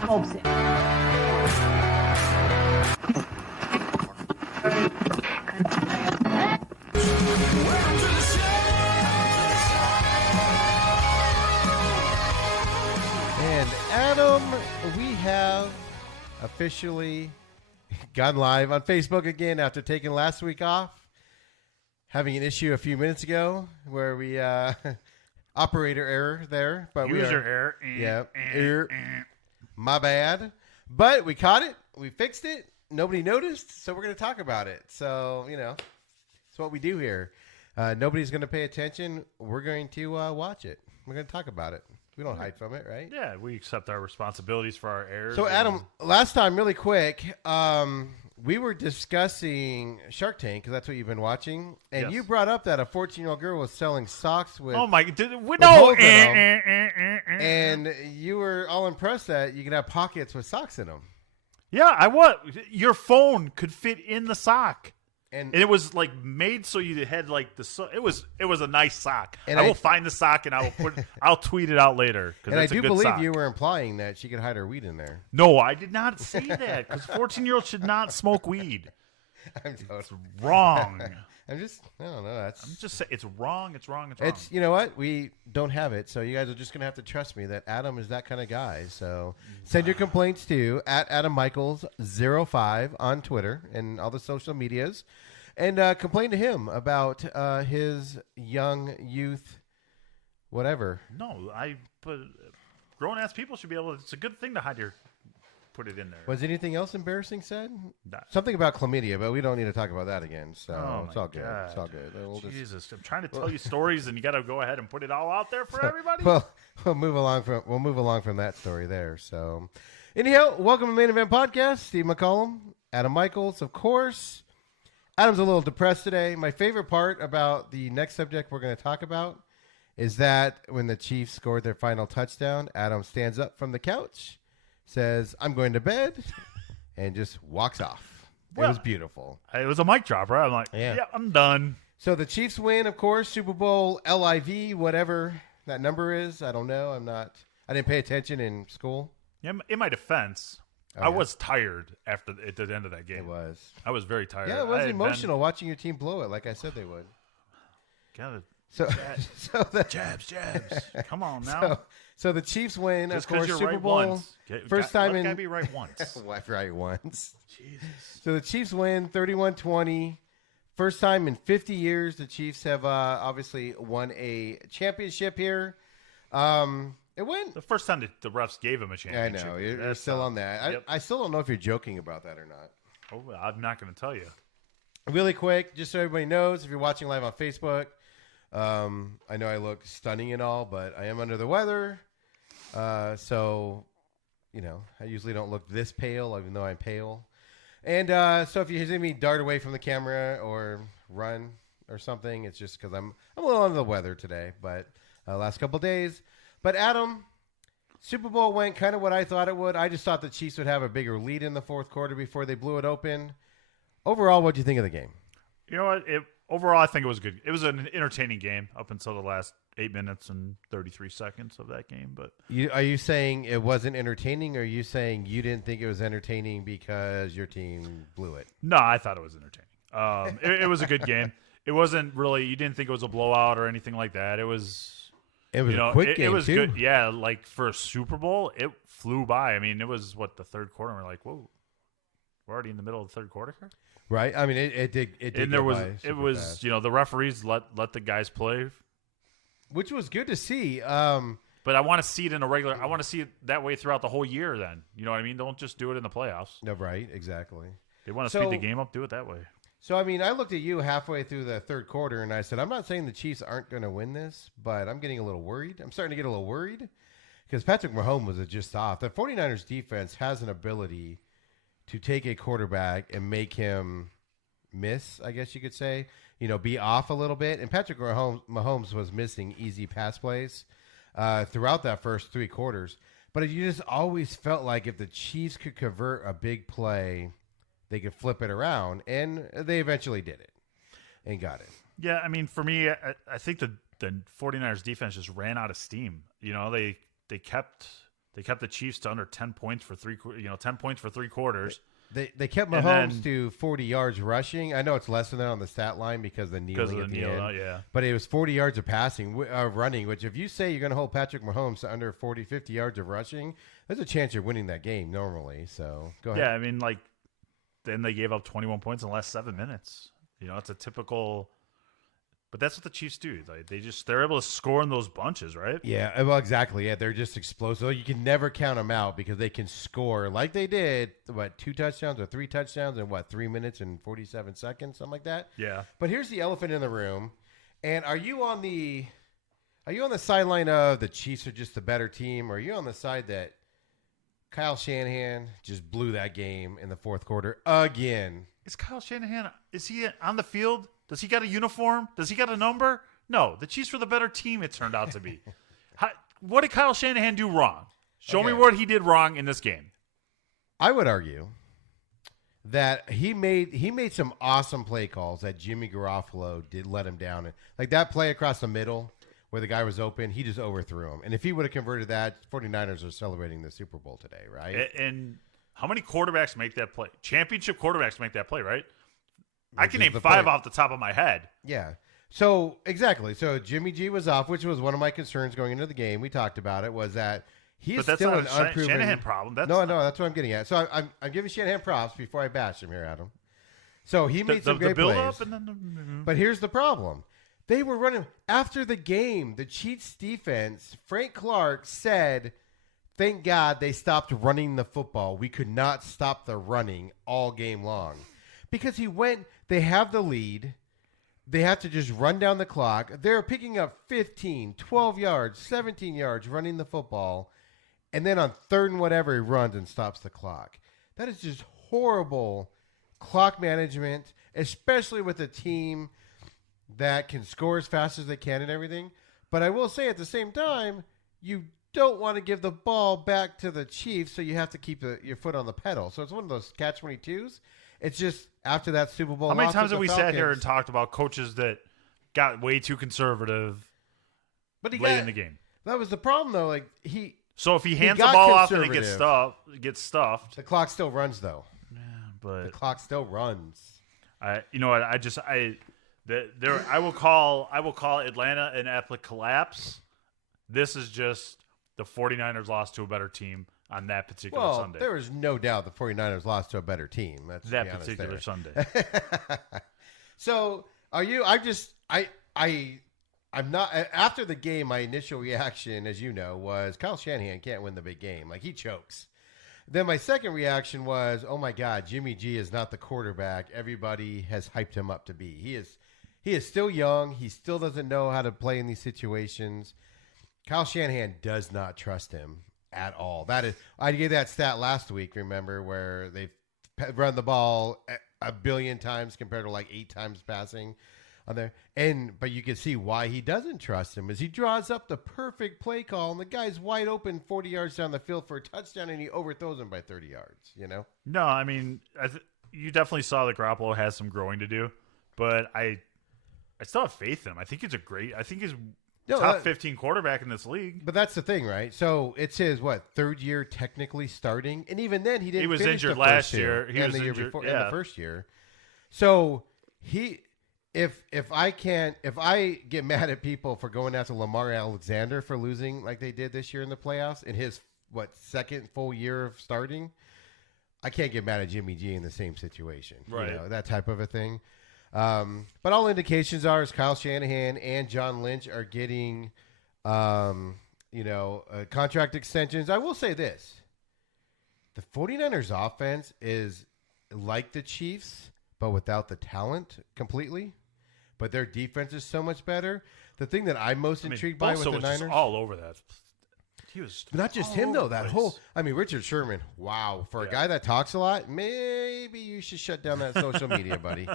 Hopes it. And Adam, we have officially gone live on Facebook again after taking last week off, having an issue a few minutes ago where we operator error there, but user error. Yeah, error. My bad. But we caught it. We fixed it. Nobody noticed, so we're going to talk about it. So, it's what we do here. Nobody's going to pay attention. We're going to watch it. We're going to talk about it. We don't hide from it, right? Yeah, we accept our responsibilities for our errors. So, Adam, last time, really quick, we were discussing Shark Tank, because that's what you've been watching, and you brought up that a 14-year-old girl was selling socks with no! And you were all impressed that you could have pockets with socks in them. Yeah, I was. Your phone could fit in the sock. And it was like made so you had like it was a nice sock. And I will find the sock and I'll tweet it out later. And I do believe you were implying that she could hide her weed in there. No, I did not say that because 14-year-olds should not smoke weed. It's wrong. I don't know. I'm just saying it's wrong. It's wrong. You know what? We don't have it, so you guys are just gonna have to trust me that Adam is that kind of guy. So send your complaints to @AdamMichaels05 on Twitter and all the social medias, and complain to him about his young youth, whatever. No, but grown ass people should be able to. It's a good thing to hide your. Put it in there. Was anything else embarrassing said? Nah. Something about chlamydia, but we don't need to talk about that again. So it's all good. God. It's all good. Jesus, I'm trying to tell you stories, and you got to go ahead and put it all out there for everybody. Well, we'll move along from that story there. So, anyhow, welcome to Main Event Podcast. Steve McCollum, Adam Michaels, of course. Adam's a little depressed today. My favorite part about the next subject we're going to talk about is that when the Chiefs scored their final touchdown, Adam stands up from the couch, says, "I'm going to bed," and just walks off. It was beautiful. It was a mic drop, right? I'm like, yeah, I'm done. So the Chiefs win, of course, Super Bowl LIV, whatever that number is. I don't know. I didn't pay attention in school. Yeah, in my defense, I was tired at the end of that game. It was. I was very tired. Yeah, it was emotional watching your team blow it, like I said they would. Got Jabs. Come on now. So the Chiefs win, just of course, you're Super right Bowl. Once. First time in. Gotta be right once. Right once. Jesus. So the Chiefs win 31-20. First time in 50 years the Chiefs have obviously won a championship here. It went. The first time the refs gave him a championship. I know. You're still on that. Yep. I still don't know if you're joking about that or not. Oh, I'm not going to tell you. Really quick, just so everybody knows, if you're watching live on Facebook, I know I look stunning and all, but I am under the weather. So, I usually don't look this pale, even though I'm pale. And so if you see me dart away from the camera or run or something, it's just because I'm a little under the weather today, but last couple of days. But Adam, Super Bowl went kind of what I thought it would. I just thought the Chiefs would have a bigger lead in the fourth quarter before they blew it open. Overall, what do you think of the game? You know what? Overall, I think it was good. It was an entertaining game up until the last 8 minutes and 33 seconds of that game. But are you saying it wasn't entertaining, or are you saying you didn't think it was entertaining because your team blew it? No, I thought it was entertaining. It was a good game. It wasn't really. You didn't think it was a blowout or anything like that. It was. It was a quick game, it was too. Good. Yeah, like for a Super Bowl, it flew by. I mean, it was the third quarter. And we're like, whoa, we're already in the middle of the third quarter here. Right. I mean, it did. And there was fast. The referees let the guys play, which was good to see. But I want to see it in a regular. I want to see it that way throughout the whole year. Then you know what I mean. Don't just do it in the playoffs. No, right. Exactly. They want to speed the game up. Do it that way. So, I mean, I looked at you halfway through the third quarter, and I said, I'm not saying the Chiefs aren't going to win this, but I'm getting a little worried. I'm starting to get a little worried because Patrick Mahomes was just off. The 49ers defense has an ability to take a quarterback and make him miss, I guess you could say, be off a little bit. And Patrick Mahomes was missing easy pass plays throughout that first three quarters. But you just always felt like if the Chiefs could convert a big play, they could flip it around, and they eventually did it and got it. Yeah, I mean, for me, I think the 49ers defense just ran out of steam. They they kept the Chiefs to under 10 points for 10 points for 3 quarters. They kept Mahomes to 40 yards rushing. I know it's less than that on the stat line because of the kneeling at the end. Yeah. But it was 40 yards of running, which if you say you're going to hold Patrick Mahomes to under 40, 50 yards of rushing, there's a chance you're winning that game normally. So go ahead. Yeah, I mean, like, then they gave up 21 points in the last 7 minutes. It's a typical – but that's what the Chiefs do. Like, they're able to score in those bunches, right? Yeah, well, exactly. Yeah, they're just explosive. You can never count them out because they can score like they did. 2 touchdowns or 3 touchdowns in 3 minutes and 47 seconds, something like that. Yeah. But here's the elephant in the room. And are you on the sideline of the Chiefs are just the better team, or are you on the side that Kyle Shanahan just blew that game in the fourth quarter again? Is Kyle Shanahan? Is he on the field? Does he got a uniform? Does he got a number? No, the Chiefs were the better team, it turned out to be. What did Kyle Shanahan do wrong? Show me what he did wrong in this game. I would argue that he made some awesome play calls that Jimmy Garoppolo did let him down. Like that play across the middle where the guy was open, he just overthrew him. And if he would have converted that, 49ers are celebrating the Super Bowl today, right? And how many quarterbacks make that play? Championship quarterbacks make that play, right? I can name 5 point. off the top of my head. Yeah. So, exactly. So, Jimmy G was off, which was one of my concerns going into the game. We talked about it, was that he's still an unproven... Shanahan problem. No, that's what I'm getting at. So, I'm giving Shanahan props before I bash him here, Adam. So, he made some great plays. Up and then But here's the problem. They were running... After the game, the Chiefs defense, Frank Clark said, thank God they stopped running the football. We could not stop the running all game long. Because they have the lead. They have to just run down the clock. They're picking up 15, 12 yards, 17 yards running the football. And then on third and whatever, he runs and stops the clock. That is just horrible clock management, especially with a team that can score as fast as they can and everything. But I will say at the same time, you don't want to give the ball back to the Chiefs, so you have to keep your foot on the pedal. So it's one of those catch-22s. It's just after that Super Bowl. How many times have we sat here and talked about coaches that got way too conservative late in the game? That was the problem, though. So if he hands the ball off and it gets stuffed. The clock still runs, though. Yeah, but the clock still runs. You know what? I will call Atlanta an epic collapse. This is just the 49ers lost to a better team on that particular Sunday. There is no doubt the 49ers lost to a better team. That's that particular Sunday. So, are you? I'm not. After the game, my initial reaction, as you know, was Kyle Shanahan can't win the big game. Like, he chokes. Then my second reaction was, oh my God, Jimmy G is not the quarterback everybody has hyped him up to be. He is still young. He still doesn't know how to play in these situations. Kyle Shanahan does not trust him at all. I gave that stat last week, remember, where they've run the ball a billion times compared to 8 times passing on there. But you can see why he doesn't trust him is he draws up the perfect play call, and the guy's wide open 40 yards down the field for a touchdown, and he overthrows him by 30 yards, No, I mean, you definitely saw that Garoppolo has some growing to do, but I still have faith in him. I think he's top 15 quarterback in this league. But that's the thing, right? So it's his third year technically starting, and even then he didn't. He was finish injured the last first year. He was the year injured before, yeah. and the first year. So if I get mad at people for going after Lamar Alexander for losing like they did this year in the playoffs in his second full year of starting, I can't get mad at Jimmy G in the same situation, right? That type of a thing. But all indications are is Kyle Shanahan and John Lynch are getting, contract extensions. I will say this. The 49ers offense is like the Chiefs, but without the talent completely. But their defense is so much better. The thing that I'm most intrigued by with the was Niners. Just all over that. He was not just him, though. That whole, Richard Sherman, wow. For a guy that talks a lot, maybe you should shut down that social media, buddy.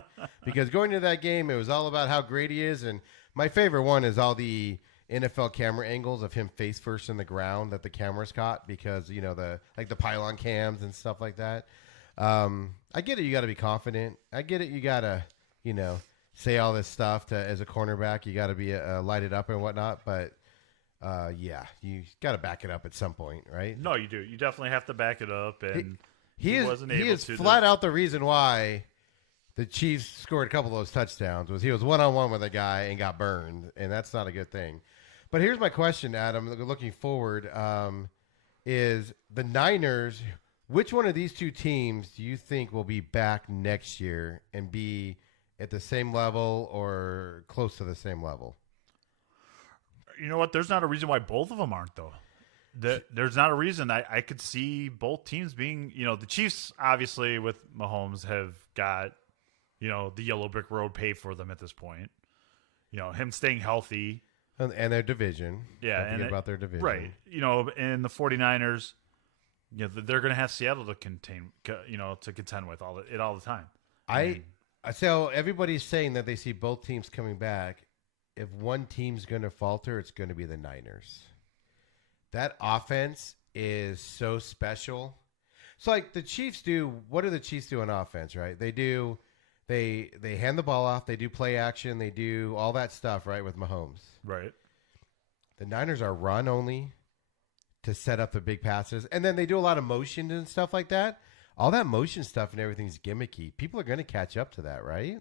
Because going to that game, it was all about how great he is. And my favorite one is all the NFL camera angles of him face first in the ground that the cameras caught because, the pylon cams and stuff like that. I get it. You got to be confident. I get it. You got to, say all this stuff as a cornerback. You got to be lighted up and whatnot. But yeah, you got to back it up at some point, right? No, you do. You definitely have to back it up, and He wasn't able is to. flat out the reason why the Chiefs scored a couple of those touchdowns was he was one-on-one with a guy and got burned, and that's not a good thing. But here's my question, Adam, looking forward, is the Niners, which one of these two teams do you think will be back next year and be at the same level or close to the same level? You know what? There's not a reason why both of them aren't, though. There's not a reason. I could see both teams being, the Chiefs, obviously, with Mahomes, have got, the yellow brick road paved for them at this point. Him staying healthy. And their division. Yeah. Don't forget about their division. Right. And the 49ers, they're going to have Seattle to contend with all the time. So everybody's saying that they see both teams coming back. If one team's going to falter, it's going to be the Niners. That offense is so special. So like the Chiefs do, what do the Chiefs do on offense, right? They hand the ball off, they do play action, they do all that stuff, right, with Mahomes. Right. The Niners are run only to set up the big passes, and then they do a lot of motion and stuff like that. All that motion stuff and everything's gimmicky. People are going to catch up to that, right?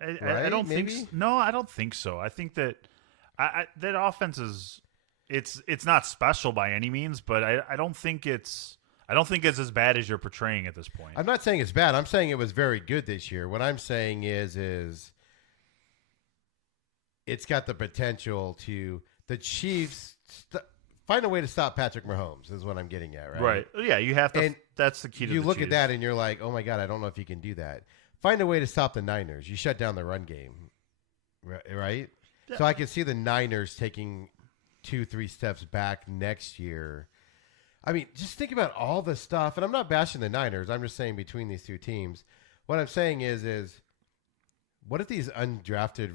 I don't think so. No, I don't think so. I think that that offense is it's not special by any means, but I don't think it's as bad as you're portraying at this point. I'm not saying it's bad. I'm saying it was very good this year. What I'm saying is it's got the potential to the Chiefs find a way to stop Patrick Mahomes is what I'm getting at, right? Right. Yeah, you have to. And that's the key to the Chiefs. You look at that and you're like, oh my God, I don't know if you can do that. Find a way to stop the Niners. You shut down the run game, right? Yeah. So I can see the Niners taking 2-3 steps back next year. I mean, just think about all the stuff. And I'm not bashing the Niners. I'm just saying between these two teams. What I'm saying is what if these undrafted,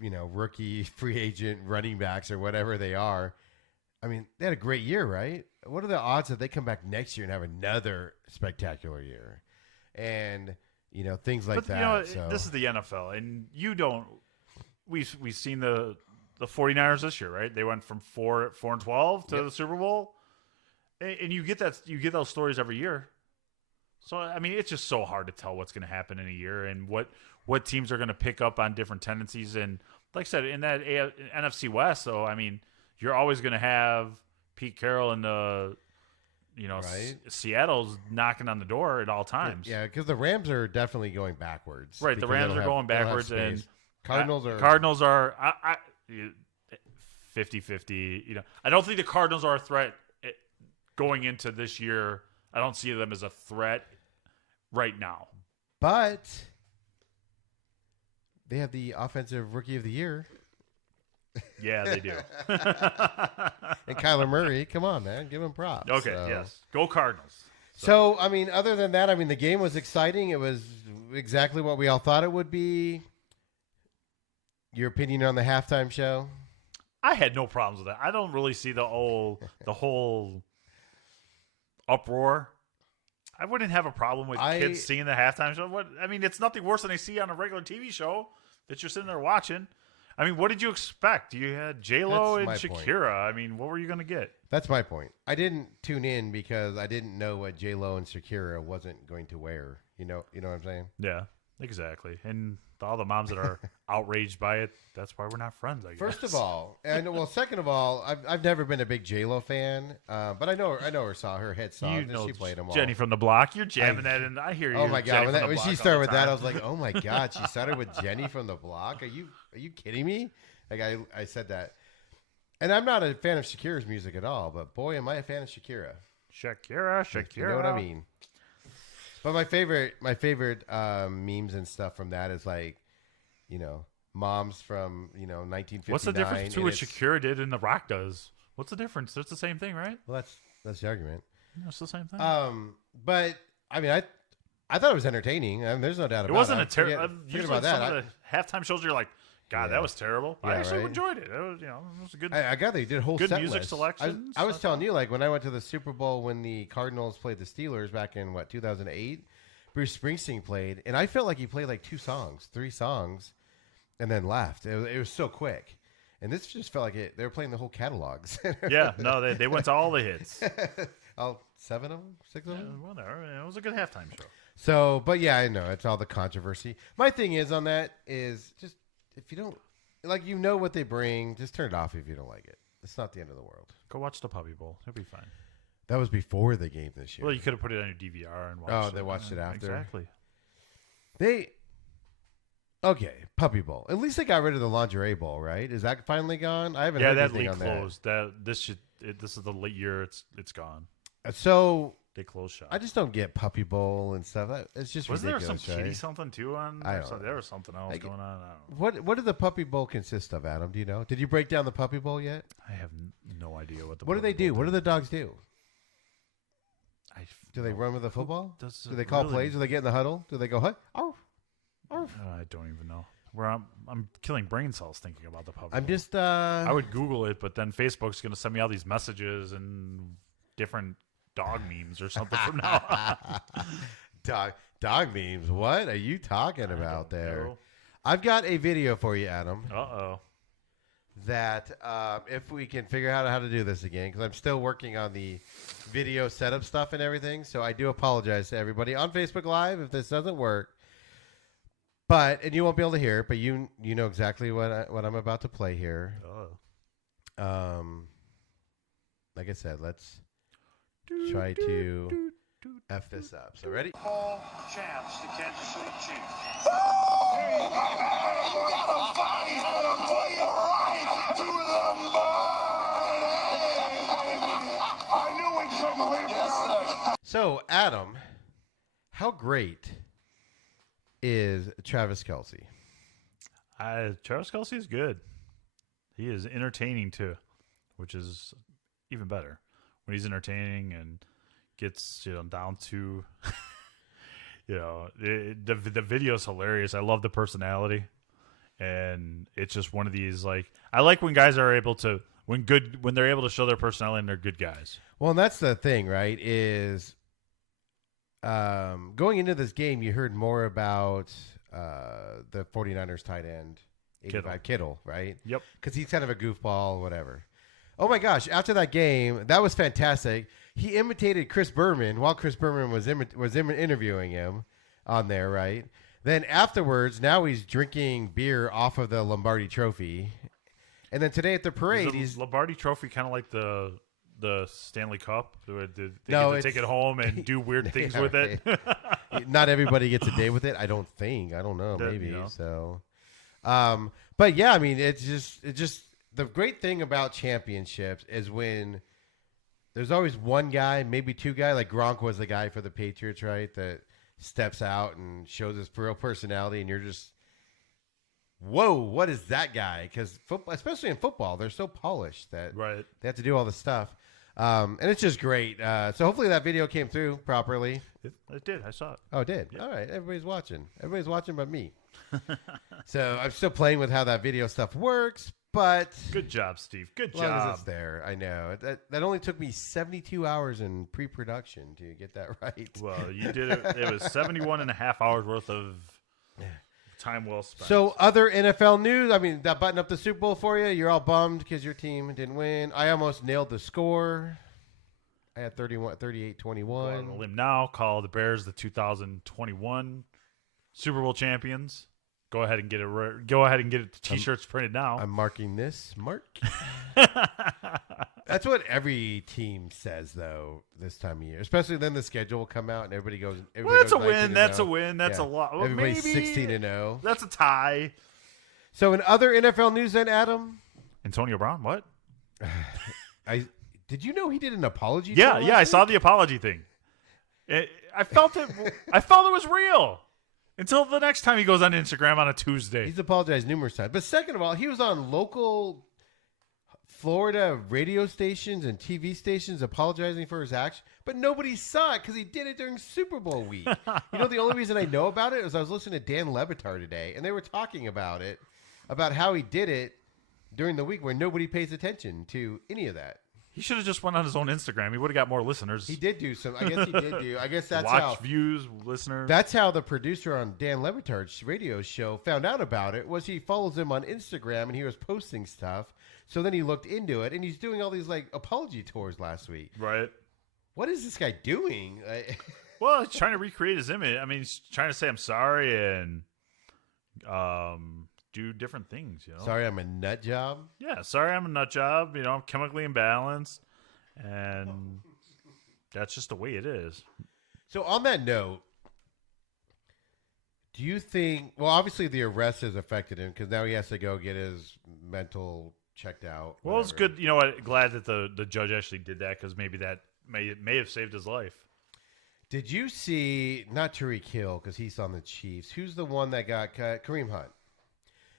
rookie, free agent running backs or whatever they are, I mean, they had a great year, right? What are the odds that they come back next year and have another spectacular year? And things like that. This is the NFL, and we've seen the 49ers this year, right? They went from 4-12 to the Super Bowl, and you get those stories every year. So I mean, it's just so hard to tell what's going to happen in a year and what teams are going to pick up on different tendencies. And like I said, in that NFC West, though, I mean, you're always going to have Pete Carroll and the right. Seattle's knocking on the door at all times. Yeah, because the Rams are definitely going backwards. Right, the Rams are going backwards, and Cardinals are 50-50. I don't think the Cardinals are a threat going into this year. I don't see them as a threat right now. But they have the offensive rookie of the year. Yeah, they do. And Kyler Murray, come on, man, give him props. Okay, yes, go Cardinals. So, I mean, other than that, I mean, the game was exciting. It was exactly what we all thought it would be. Your opinion on the halftime show? I had no problems with that. I don't really see the whole uproar. I wouldn't have a problem with kids seeing the halftime show. It's nothing worse than they see on a regular TV show that you're sitting there watching. I mean, what did you expect? You had J-Lo and Shakira. I mean, what were you going to get? That's my point. I didn't tune in because I didn't know what J-Lo and Shakira wasn't going to wear. You know what I'm saying? Yeah, exactly. And all the moms that are outraged by it, that's why we're not friends, I guess. First of all, second of all, I've never been a big J-Lo fan, but I know her hit songs, and she played them all. Jenny from the Block, you're jamming that, and I hear you. Oh my God, when she started with that, I was like, oh my God, she started with Jenny from the Block. Are you kidding me? Like I said that, and I'm not a fan of Shakira's music at all, but boy, am I a fan of Shakira. Shakira. You know what I mean? But my favorite memes and stuff from that is like, moms from 1959. What's the difference between what Shakira did and The Rock does? What's the difference? It's the same thing, right? Well, that's the argument. No, it's the same thing. But I mean, I thought it was entertaining. I mean, there's no doubt about it. It wasn't a terrible. Usually some of the halftime shows, you're like, God, that was terrible. Yeah, I actually enjoyed it. It was a good. I got they did a whole good set music list. selection. I was telling you, like when I went to the Super Bowl when the Cardinals played the Steelers back in 2008, Bruce Springsteen played, and I felt like he played like 3 songs, and then left. It was so quick, And this just felt like they were playing the whole catalogs. Yeah, no, they went to all the hits. All 7 of them? 6 of them? Whatever. It was a good halftime show. So, but yeah, I know. It's all the controversy. My thing is on that is just, if you don't, like, you know what they bring, just turn it off if you don't like it. It's not the end of the world. Go watch the Puppy Bowl. It'll be fine. That was before the game this year. Well, you could have put it on your DVR and watched it. Oh, they watched it after? Exactly. Okay, Puppy Bowl. At least they got rid of the Lingerie Bowl, right? Is that finally gone? I haven't Yeah, heard that anything league on closed. This is the late year. It's gone. that. So They closed shop. I just don't get Puppy Bowl and stuff. It's just Was there ridiculous, some right? kitty something too on? I don't know. There was something else Like, going on. I don't know. What did the Puppy Bowl consist of, Adam? Do you know? Did you break down the Puppy Bowl yet? I have no idea what the. What do they Puppy do? Bowl What do the dogs do? Do they no. run with the football? Does Do it they call really- plays? Do they get in the huddle? Do they go, huh? Arf, arf. I don't even know. Where I'm killing brain cells thinking about the Puppy I'm Bowl. just. I would Google it, but then Facebook's going to send me all these messages and different dog memes or something from now on. Dog memes. What are you talking about there? know. I've got a video for you, Adam. Uh-oh. That if we can figure out how to do this again, because I'm still working on the video setup stuff and everything. So I do apologize to everybody on Facebook Live if this doesn't work. But and you won't be able to hear it, but you know exactly what I'm about to play here. Oh. Like I said, let's try to F this up. So ready? Paul Champs, the Kansas City Chiefs. So, Adam, how great is Travis Kelce? Travis Kelce is good. He is entertaining too, which is even better when he's entertaining and gets down to the video's hilarious. I love the personality, and it's just one of these I like when guys are able to when they're able to show their personality and they're good guys. Well, and that's the thing, right? Is going into this game, you heard more about the 49ers tight end, 85 Kittle, right? Yep. Because he's kind of a goofball, whatever. Oh, my gosh. After that game, that was fantastic. He imitated Chris Berman while Chris Berman was interviewing him on there, right? Then afterwards, now he's drinking beer off of the Lombardi Trophy. And then today at the parade, Is the Lombardi Trophy kind of like the Stanley Cup? They get to take it home and do weird things with it. Not everybody gets a day with it. I don't think. I don't know. Maybe. You know. So, but yeah, I mean, it's just the great thing about championships is when there's always one guy, maybe two guys. Like Gronk was the guy for the Patriots, right? That steps out and shows his real personality, and you're just, whoa, what is that guy? Because especially in football, they're so polished that Right. they have to do all this stuff. And it's just great. So hopefully that video came through properly. It did. I saw it. Oh, it did? Yeah. All right. Everybody's watching. Everybody's watching but me. So I'm still playing with how that video stuff works, but Good job, Steve. Good as long as job. it's there, I know. That only took me 72 hours in pre-production to get that right. Well, you did it. It was 71 and a half hours worth of time well spent. So other NFL news, I mean, that button up the Super Bowl for you. You're all bummed because your team didn't win. I almost nailed the score. I had 38-21. on a limb now, call the Bears the 2021 Super Bowl champions. Go ahead and get it. Go ahead and get the T-shirts printed now. I'm marking this. Mark. That's what every team says, though, this time of year. Especially then the schedule will come out and everybody goes. Well, that's a goes win. 19-0. That's a win. That's Yeah. a lot. Well, Everybody's maybe 16-0. That's a tie. So in other NFL news, then Adam, Antonio Brown. What? did you know he did an apology? Yeah, tour yeah. I last saw week? the apology thing. I felt it. I felt it was real until the next time he goes on Instagram on a Tuesday. He's apologized numerous times. But second of all, he was on local Florida radio stations and TV stations apologizing for his action, but nobody saw it because he did it during Super Bowl week. You know, the only reason I know about it is I was listening to Dan Levitar today, and they were talking about it, about how he did it during the week where nobody pays attention to any of that. He should have just went on his own Instagram. He would have got more listeners. He did do some. I guess he did do. I guess that's Watch, views, listeners. That's how the producer on Dan Levitard's radio show found out about it. Was he follows him on Instagram and he was posting stuff. So then he looked into it and he's doing all these like apology tours last week. Right. What is this guy doing? Well, he's trying to recreate his image. I mean, he's trying to say I'm sorry and do different things. You know. Sorry, I'm a nut job. Yeah, sorry, I'm a nut job. You know, I'm chemically imbalanced, and that's just the way it is. So on that note, do you think? Well, obviously the arrest has affected him because now he has to go get his mental checked out. Well, it's good. You know what? Glad that the judge actually did that because maybe that may have saved his life. Did you see, not Tariq Hill, because he's on the Chiefs. Who's the one that got cut? Kareem Hunt.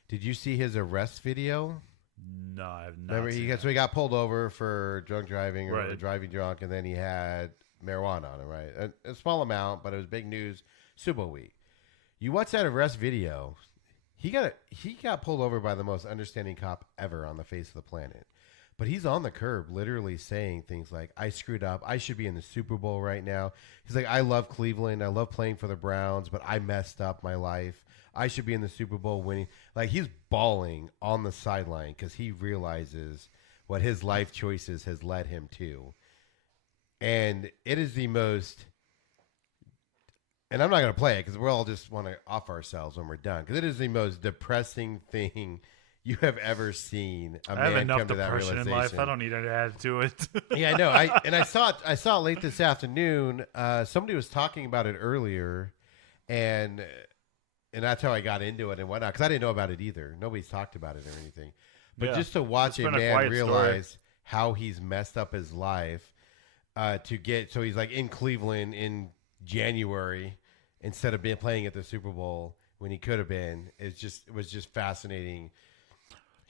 Did you see his arrest video? No, I have not. Remember, so he got pulled over for drunk driving or Right. driving drunk, and then he had marijuana on him, right? A small amount, but it was big news. Super Bowl week. You watch that arrest video, he got pulled over by the most understanding cop ever on the face of the planet. But he's on the curb literally saying things like, I screwed up. I should be in the Super Bowl right now. He's like, I love Cleveland. I love playing for the Browns, but I messed up my life. I should be in the Super Bowl winning. Like, he's bawling on the sideline because he realizes what his life choices has led him to. And it is the most, and I'm not going to play it because we'll all just want to off ourselves when we're done, because it is the most depressing thing you have ever seen a I have man enough come to that depression realization. in life. I don't need to add to it. Yeah, I know. I saw it late this afternoon. Somebody was talking about it earlier, and that's how I got into it and whatnot, because I didn't know about it either. Nobody's talked about it or anything. But Yeah. just to watch It's a been a man quiet realize story. how he's messed up his life so he's like in Cleveland in January instead of being playing at the Super Bowl when he could have been. It was just fascinating.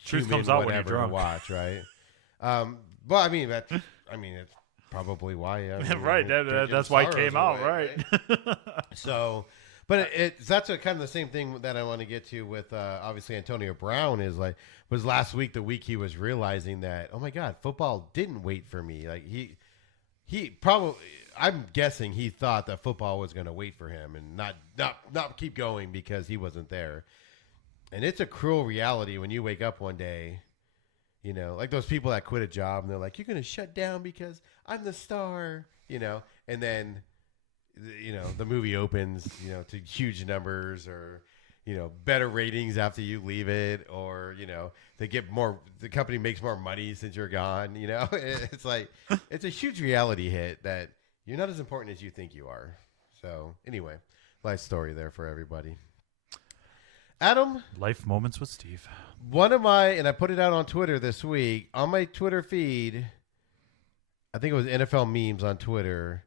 Truth human comes out when you're whatever to drunk. watch, right? Well, I mean it's probably why. Right. That's why it came out. Right. So, but that's kind of the same thing that I want to get to with obviously Antonio Brown was last week the week he was realizing that, oh my God, football didn't wait for me. Like he probably, I'm guessing he thought that football was going to wait for him and not keep going because he wasn't there. And it's a cruel reality when you wake up one day, you know, like those people that quit a job and they're like, you're going to shut down because I'm the star, you know, and then, you know, the movie opens, you know, to huge numbers or, you know, better ratings after you leave it, or, you know, the company makes more money since you're gone, you know. It's like, it's a huge reality hit that you're not as important as you think you are. So anyway, life story there for everybody. Adam, Life moments with Steve. and I put it out on Twitter this week, on my Twitter feed, I think it was NFL Memes on Twitter,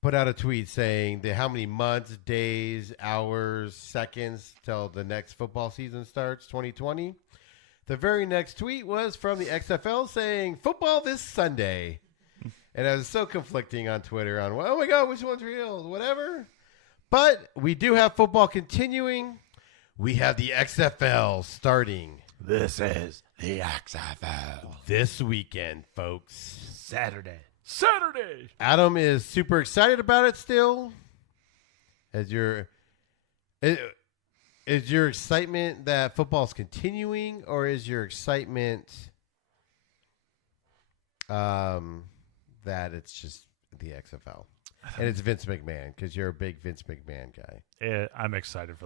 put out a tweet saying how many months, days, hours, seconds till the next football season starts, 2020. The very next tweet was from the XFL saying, football this Sunday. And I was so conflicting on Twitter on, oh my God, which one's real, whatever. But we do have football continuing. We have the XFL starting. This is the XFL. This weekend, folks. Saturday. Adam is super excited about it still. Is your excitement that football's continuing, or is your excitement that it's just the XFL? And it's Vince McMahon, because you're a big Vince McMahon guy. I'm excited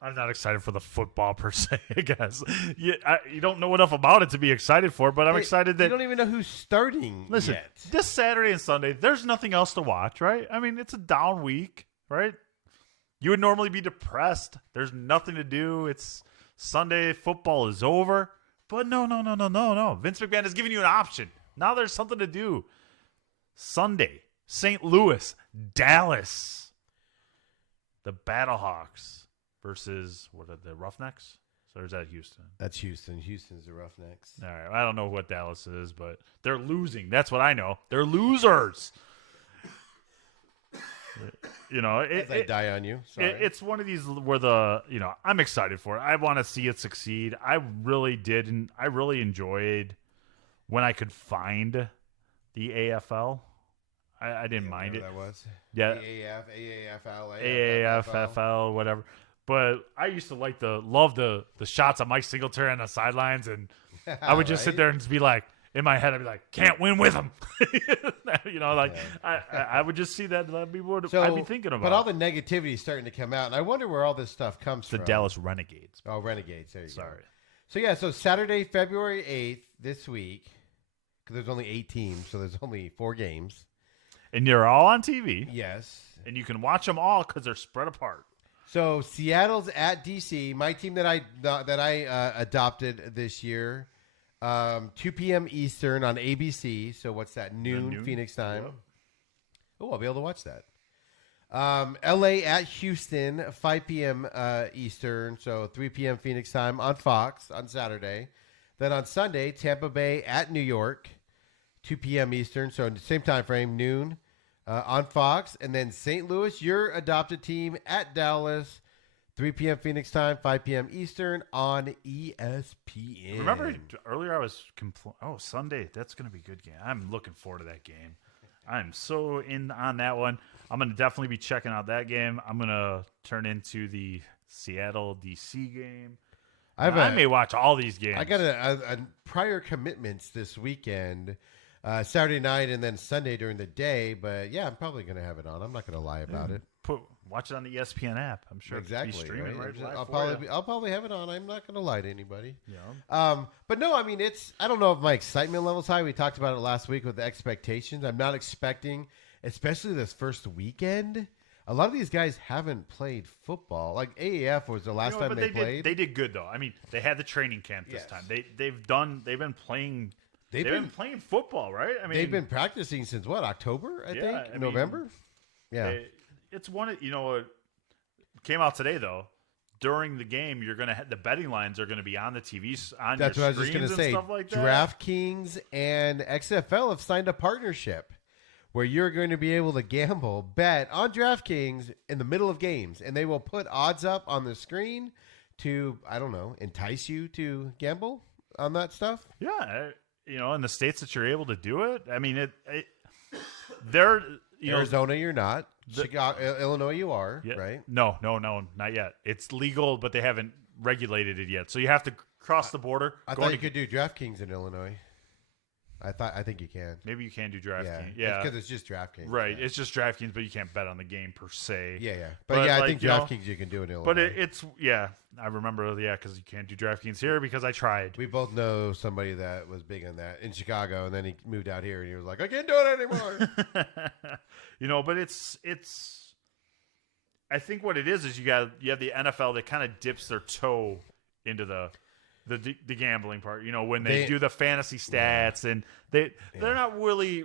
I'm not excited for the football per se, I guess. You don't know enough about it to be excited for, but I'm excited that you don't even know who's starting Listen, yet. this Saturday and Sunday, there's nothing else to watch, right? I mean, it's a down week, right? You would normally be depressed. There's nothing to do. It's Sunday. Football is over. But no. Vince McMahon has given you an option. Now there's something to do. Sunday, St. Louis, Dallas. The Battlehawks versus, what are the Roughnecks? Or is that Houston? That's Houston. Houston's the Roughnecks. All right. I don't know what Dallas is, but they're losing. That's what I know. They're losers. You know, I die on you. Sorry. it's one of these where I'm excited for it. I want to see it succeed. I really did, and I really enjoyed when I could find the AFL. I didn't mind it. That was. Yeah. AAF, AAFL, AAFFL, whatever. But I used to love the shots of Mike Singletary on the sidelines, and I would just sit there and just be like, in my head, I'd be like, can't win with him. I would just see that. That'd be what I'd be thinking about. But all the negativity is starting to come out, and I wonder where all this stuff comes from. The Dallas Renegades. Oh, Renegades. There you go. Sorry. So Saturday, February 8th, this week, because there's only 8 teams, so there's only 4 games. And you're all on TV. Yes. And you can watch them all because they're spread apart. So Seattle's at DC, my team that I adopted this year. 2 p.m. Eastern on ABC. So what's that? Noon Phoenix time. Yep. Oh, I'll be able to watch that. LA at Houston, 5 p.m. Eastern. So 3 p.m. Phoenix time on Fox on Saturday. Then on Sunday, Tampa Bay at New York, 2 p.m. Eastern. So in the same time frame, noon on Fox. And then St. Louis, your adopted team at Dallas, 3 p.m. Phoenix time, 5 p.m. Eastern on ESPN. Remember earlier I was Sunday. That's going to be a good game. I'm looking forward to that game. I'm so in on that one. I'm going to definitely be checking out that game. I'm going to turn into the Seattle DC game. I may watch all these games. I got a prior commitments this weekend, Saturday night and then Sunday during the day. But yeah, I'm probably going to have it on. I'm not going to lie about it. Watch it on the ESPN app. I'm sure exactly. It'll be streaming right I'll probably have it on. I'm not going to lie to anybody. Yeah. But no, I mean I don't know if my excitement level's high. We talked about it last week with the expectations. I'm not expecting, especially this first weekend. A lot of these guys haven't played football. Like AAF was the last time they played. They did good though. I mean, they had the training camp this time. They've been playing. They've been playing football, right? I mean, they've been practicing since what, October? I think November. Yeah. It's one. It came out today though. During the game, you're gonna the betting lines are gonna be on the TVs on That's your what I was just screens gonna say. Stuff like that. DraftKings and XFL have signed a partnership where you're going to be able to bet on DraftKings in the middle of games, and they will put odds up on the screen to, I don't know, entice you to gamble on that stuff. Yeah, in the states that you're able to do it. I mean, they're Arizona, you're not. Chicago, Illinois, you are, right? No, not yet. It's legal, but they haven't regulated it yet. So you have to cross the border. I thought you could do DraftKings in Illinois. I think you can. Maybe you can do DraftKings. Yeah, because it's just DraftKings. Right, it's just DraftKings, but you can't bet on the game per se. Yeah. But I think DraftKings you can do in Illinois. But it's I remember, because you can't do DraftKings here because I tried. We both know somebody that was big on that in Chicago, and then he moved out here, and he was like, I can't do it anymore. But it's. I think what it is you have the NFL that kind of dips their toe into the gambling part. When they do the fantasy stats, and they're not really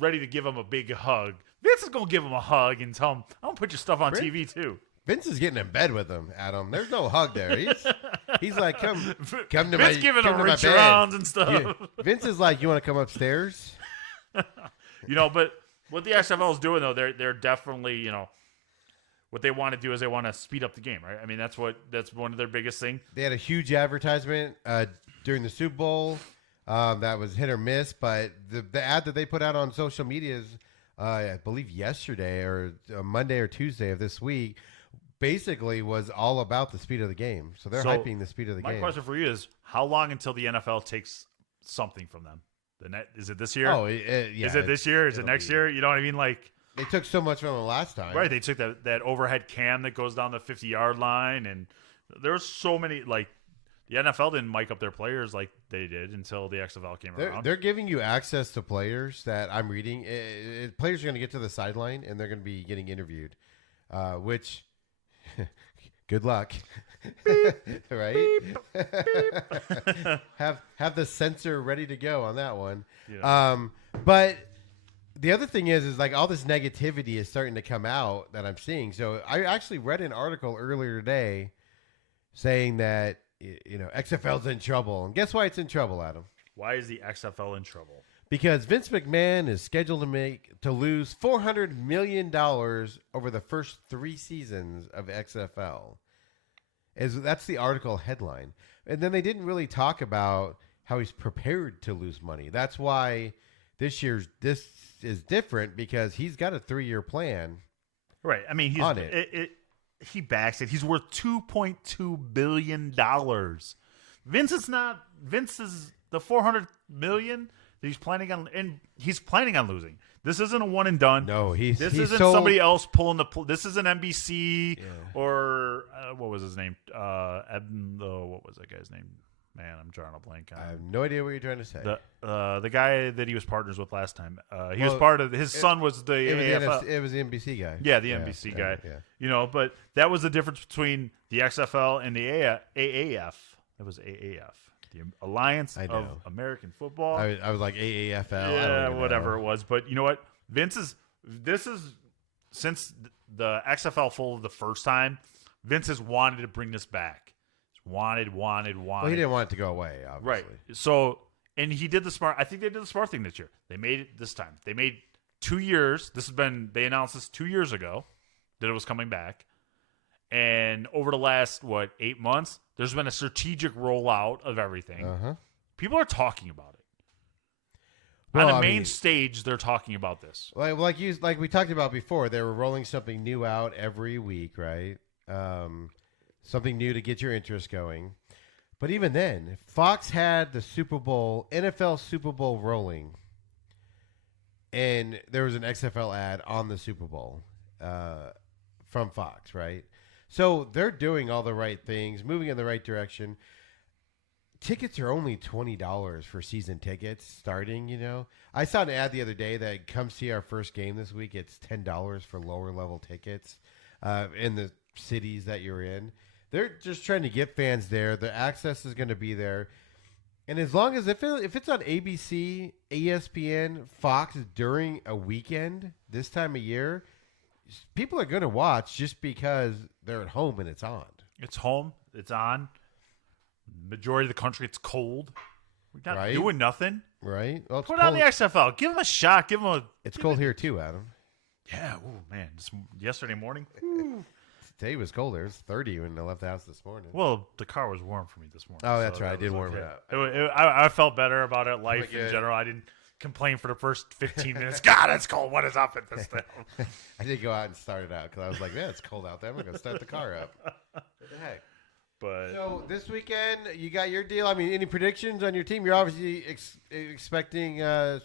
ready to give them a big hug. Vince is gonna give them a hug and tell them, "I'm gonna put your stuff on TV too." Vince is getting in bed with them, Adam. There's no hug there. He's like, come to my Vince giving them reach arounds and stuff. Vince is like, you want to come upstairs? But what the XFL is doing though, they're definitely what they want to do is they want to speed up the game, right? I mean, that's one of their biggest thing. They had a huge advertisement during the Super Bowl that was hit or miss, but the ad that they put out on social media is, I believe yesterday or Monday or Tuesday of this week, basically was all about the speed of the game. So they're hyping the speed of the game. My question for you is, how long until the NFL takes something from them? Is it this year? Oh, yeah. Is it this year? Is it next year? You know what I mean? Like, they took so much from them last time. Right. They took that overhead cam that goes down the 50-yard line, and there's so many, like, the NFL didn't mic up their players like they did until the XFL came around. They're giving you access to players that I'm reading. Players are going to get to the sideline, and they're going to be getting interviewed, which good luck. Right? Beep. have the sensor ready to go on that one. Yeah. But the other thing is like all this negativity is starting to come out that I'm seeing. So I actually read an article earlier today saying that XFL's in trouble. And guess why it's in trouble, Adam? Why is the XFL in trouble? Because Vince McMahon is scheduled to lose $400 million over the first 3 seasons of XFL. That's the article headline. And then they didn't really talk about how he's prepared to lose money. That's why This is different because he's got a 3-year plan. Right. I mean, on it. He backs it. He's worth $2.2 billion. Vince is the $400 million that he's planning on, and he's planning on losing. This isn't a one and done. No, this isn't sold. Somebody else pulling this isn't NBC or what was his name? What was that guy's name? Man, I'm drawing a blank on. I have no idea what you're trying to say. The guy that he was partners with last time. He was part of his son was the AFL. It was the NBC guy. Yeah, the NBC guy. Yeah. But that was the difference between the XFL and the AAF. It was AAF, the Alliance of American Football. I was like AAFL. Yeah, whatever it was. But you know what? This is since the XFL folded the first time, Vince has wanted to bring this back. Wanted. Well, he didn't want it to go away, obviously. Right. So, and he did the smart. I think they did the smart thing this year. They made it this time. They made 2 years. They announced this 2 years ago that it was coming back. And over the last, 8 months, there's been a strategic rollout of everything. Uh-huh. People are talking about it. Well, on the main stage, they're talking about this. Like we talked about before, they were rolling something new out every week, right? Something new to get your interest going. But even then, Fox had the NFL Super Bowl rolling, and there was an XFL ad on the Super Bowl from Fox, right? So they're doing all the right things, moving in the right direction. Tickets are only $20 for season tickets starting, I saw an ad the other day that come see our first game this week. It's $10 for lower level tickets in the cities that you're in. They're just trying to get fans there. The access is going to be there. And as long as if it's on ABC, ESPN, Fox during a weekend this time of year, people are going to watch just because they're at home and it's on. It's home. It's on. Majority of the country, it's cold. We're not doing nothing. Right? Well, put on the XFL. Give them a shot. It's cold here too, Adam. Yeah. Oh, man. Yesterday morning. Today was colder. It was 30 when I left the house this morning. Well, the car was warm for me this morning. Oh, that's right. I did warm it up. I felt better about it. Life in general. I didn't complain for the first 15 minutes. God, it's cold. What is up at this thing? I did go out and start it out because I was like, man, it's cold out there. I'm going to start the car up. What the heck? So this weekend, you got your deal. I mean, any predictions on your team? You're obviously expecting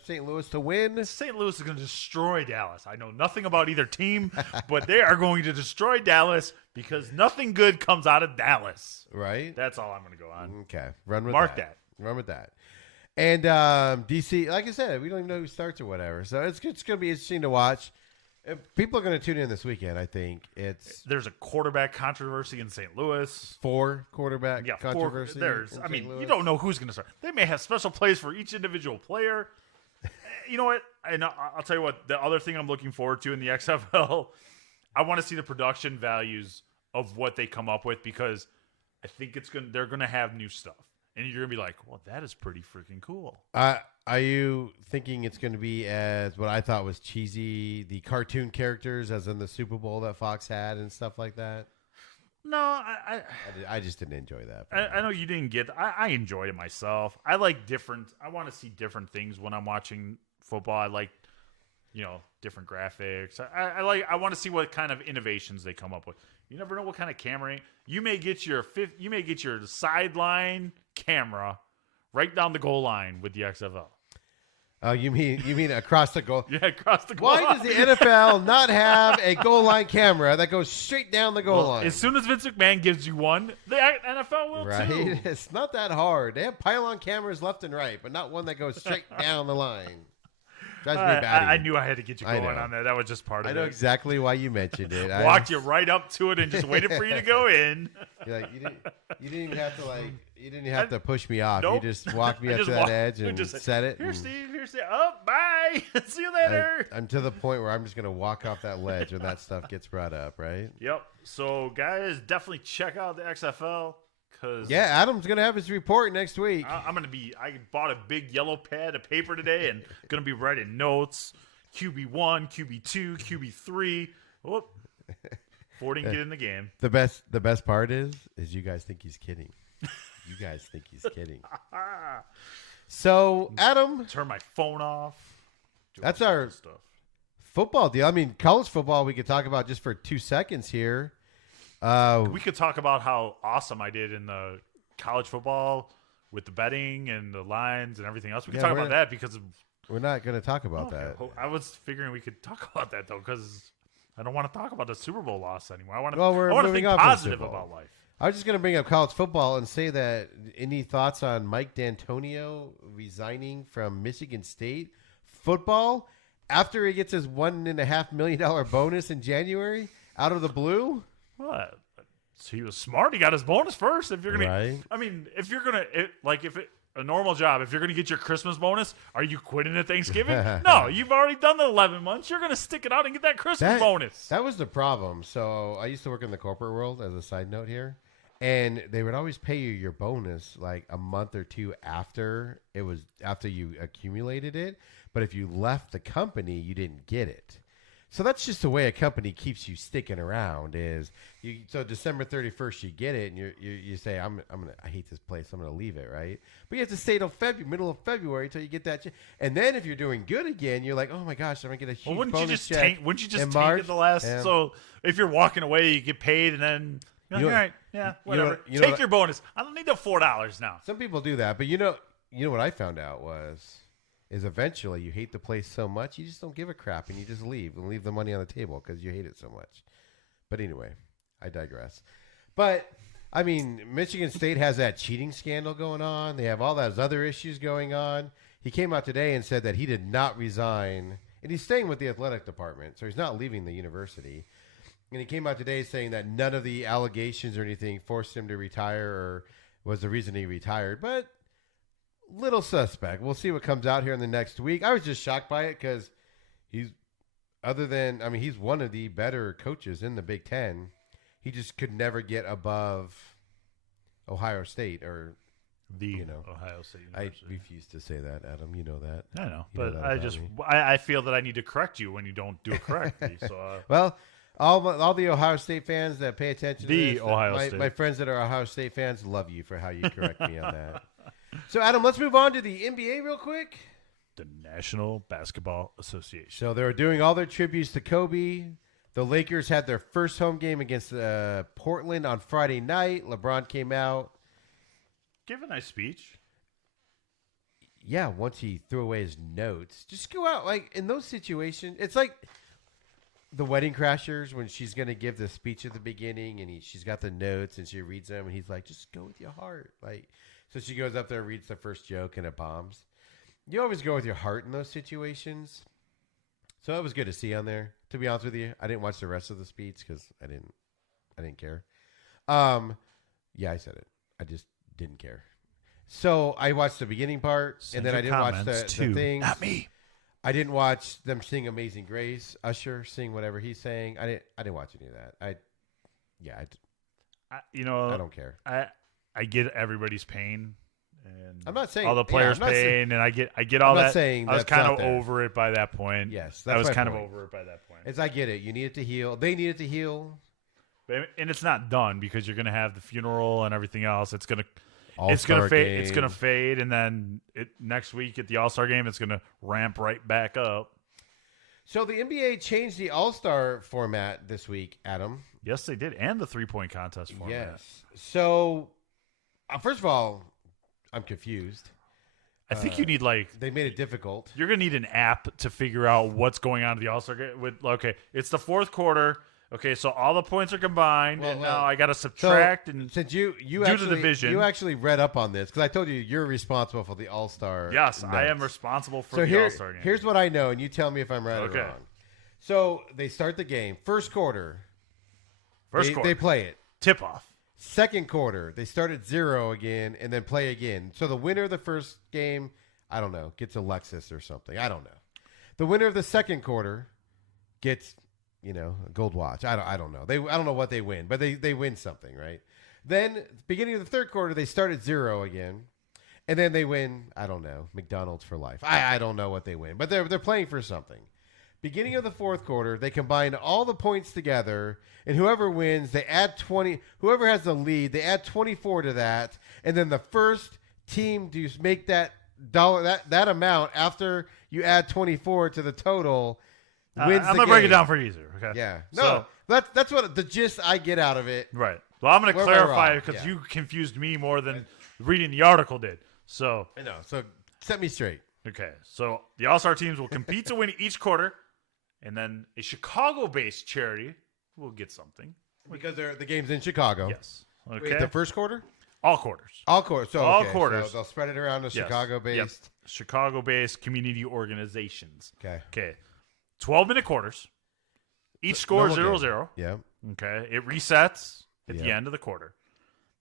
St. Louis to win. St. Louis is going to destroy Dallas. I know nothing about either team, but they are going to destroy Dallas because nothing good comes out of Dallas. Right. That's all I'm going to go on. Okay. Run with that. Run with that. And DC, like I said, we don't even know who starts or whatever. So it's going to be interesting to watch. People are going to tune in this weekend, I think. There's a quarterback controversy in St. Louis. 4 quarterback controversy. You don't know who's going to start. They may have special plays for each individual player. You know what? And I'll tell you what. The other thing I'm looking forward to in the XFL, I want to see the production values of what they come up with because I think they're going to have new stuff. And you're going to be like, well, that is pretty freaking cool. Are you thinking it's going to be as what I thought was cheesy, the cartoon characters as in the Super Bowl that Fox had and stuff like that? No, I just didn't enjoy that. I know you didn't get I enjoyed it myself. I want to see different things when I'm watching football. I like, different graphics. I want to see what kind of innovations they come up with. You never know what kind of camera. You may get your sideline camera right down the goal line with the XFL. Oh, you mean across the goal? Yeah, across the goal line. Why does the NFL not have a goal line camera that goes straight down the goal line? As soon as Vince McMahon gives you one, the NFL will too. It's not that hard. They have pylon cameras left and right, but not one that goes straight down the line. Drives me batty. I knew I had to get you going on that. That was just part of it. I know exactly why you mentioned it. Walked you right up to it and just waited for you to go in. You're like, you didn't even have to you didn't have to push me off. Nope. You just walked me up to that edge and set it. Here, Steve. Oh, bye. See you later. I'm to the point where I'm just going to walk off that ledge when that stuff gets brought up, right? Yep. So, guys, definitely check out the XFL. Yeah, Adam's going to have his report next week. I bought a big yellow pad of paper today and going to be writing notes. QB1, QB2, QB3. Whoop. Ford didn't get in the game. The best part is you guys think he's kidding. You guys think he's kidding. So, Adam. Turn my phone off. That's our stuff. football deal. I mean, college football we could talk about just for 2 seconds here. We could talk about how awesome I did in the college football with the betting and the lines and everything else. We could talk about that because we're not going to talk about that. I was figuring we could talk about that though because I don't want to talk about the Super Bowl loss anymore. I want to think positive about life. I was just going to bring up college football and say that any thoughts on Mike D'Antonio resigning from Michigan State football after he gets his $1.5 million bonus in January out of the blue? Well, so he was smart. He got his bonus first. If you're gonna, right. I mean, if you're gonna a normal job, if you're gonna get your Christmas bonus, are you quitting at Thanksgiving? No, you've already done the 11 months. You're gonna stick it out and get that Christmas bonus. That was the problem. So I used to work in the corporate world as a side note here, and they would always pay you your bonus like a month or two after you accumulated it. But if you left the company, you didn't get it. So that's just the way a company keeps you sticking around. So December 31st you get it, and you say I hate this place, I'm gonna leave it, right? But you have to stay till middle of February until you get that. And then if you're doing good again, you're like, oh my gosh, I'm gonna get a huge bonus check. Wouldn't you just tank it the last? So if you're walking away, you get paid, and then you're like, all right, yeah, whatever. Take your bonus. I don't need the $4 now. Some people do that, but you know what I found out is eventually you hate the place so much you just don't give a crap and you just leave the money on the table because you hate it so much. But anyway, I digress. But I mean, Michigan State has that cheating scandal going on. They have all those other issues going on. He came out today and said that he did not resign, and he's staying with the athletic department, so he's not leaving the university. And he came out today saying that none of the allegations or anything forced him to retire or was the reason he retired. But little suspect. We'll see what comes out here in the next week. I was just shocked by it because he's one of the better coaches in the Big Ten. He just could never get above Ohio State or Ohio State University. I refuse to say that, Adam. You know that. I know, but I feel that I need to correct you when you don't do it correctly. So well, all the Ohio State fans that pay attention to this, State. My friends that are Ohio State fans love you for how you correct me on that. So, Adam, let's move on to the NBA real quick. The National Basketball Association. So they're doing all their tributes to Kobe. The Lakers had their first home game against Portland on Friday night. LeBron came out. Give a nice speech. Yeah, once he threw away his notes. Just go out. Like, in those situations, it's like the Wedding Crashers when she's going to give the speech at the beginning and she's got the notes and she reads them and he's like, just go with your heart. Like, so she goes up there and reads the first joke and it bombs. You always go with your heart in those situations. So it was good to see on there. To be honest with you, I didn't watch the rest of the speech because I didn't care. Yeah, I said it. I just didn't care. So I watched the beginning part, and then I didn't watch the things. Not me. I didn't watch them sing "Amazing Grace." Usher sing whatever he's saying. I didn't watch any of that. I don't care. I get everybody's pain, and I'm not saying all the players' pain, and I get all I'm that. Not saying I was kind of there. over it by that point. Yes, I was kind of over it by that point. I get it. You needed to heal. They needed to heal, and it's not done because you're going to have the funeral and everything else. It's going to All-Star fade. game. It's going to fade, and then next week at the All-Star game, it's going to ramp right back up. So the NBA changed the All-Star format this week, Adam. Yes, they did, and the 3-point contest format. Yes. So, first of all, I'm confused. I think you need they made it difficult. You're gonna need an app to figure out what's going on to the All-Star game. It's the fourth quarter. Okay, so all the points are combined, and now I got to subtract. And since you do actually, the division, you actually read up on this because I told you you're responsible for the All-Star. Yes, notes. I am responsible for the All-Star game. Here's what I know, and you tell me if I'm right or wrong. So they start the game. First quarter. They play it. Tip off. Second quarter, they start at 0 again and then play again. So the winner of the first game, I don't know, gets a Lexus or something. I don't know. The winner of the second quarter gets, a gold watch. I don't know. I don't know what they win, but they win something, right? Then beginning of the third quarter, they start at 0 again, and then they win. I don't know, McDonald's for life. I don't know what they win, but they're playing for something. Beginning of the fourth quarter, they combine all the points together, and whoever wins, they add 20. Whoever has the lead, they add 24 to that, and then the first team to make that dollar that amount after you add 24 to the total. Wins I'm the gonna break it game. down for you easier. Okay. Yeah. No, So, that's what the gist I get out of it. right. Well, I'm gonna Where we're clarify wrong, it because yeah. you confused me more than reading the article did. So, I know. So set me straight. okay. So the All-Star teams will compete to win each quarter, and then a Chicago-based charity will get something. Because the game's in Chicago. Yes. Okay. Wait, the first quarter? All quarters. All quarters. So, All okay, quarters. So they'll spread it around to Yes. Chicago-based. Yep. Chicago-based community organizations. Okay. Okay. 12-minute quarters. Each score Normal 0-0. game. Yeah. Okay. It resets at the Yep. end of the quarter.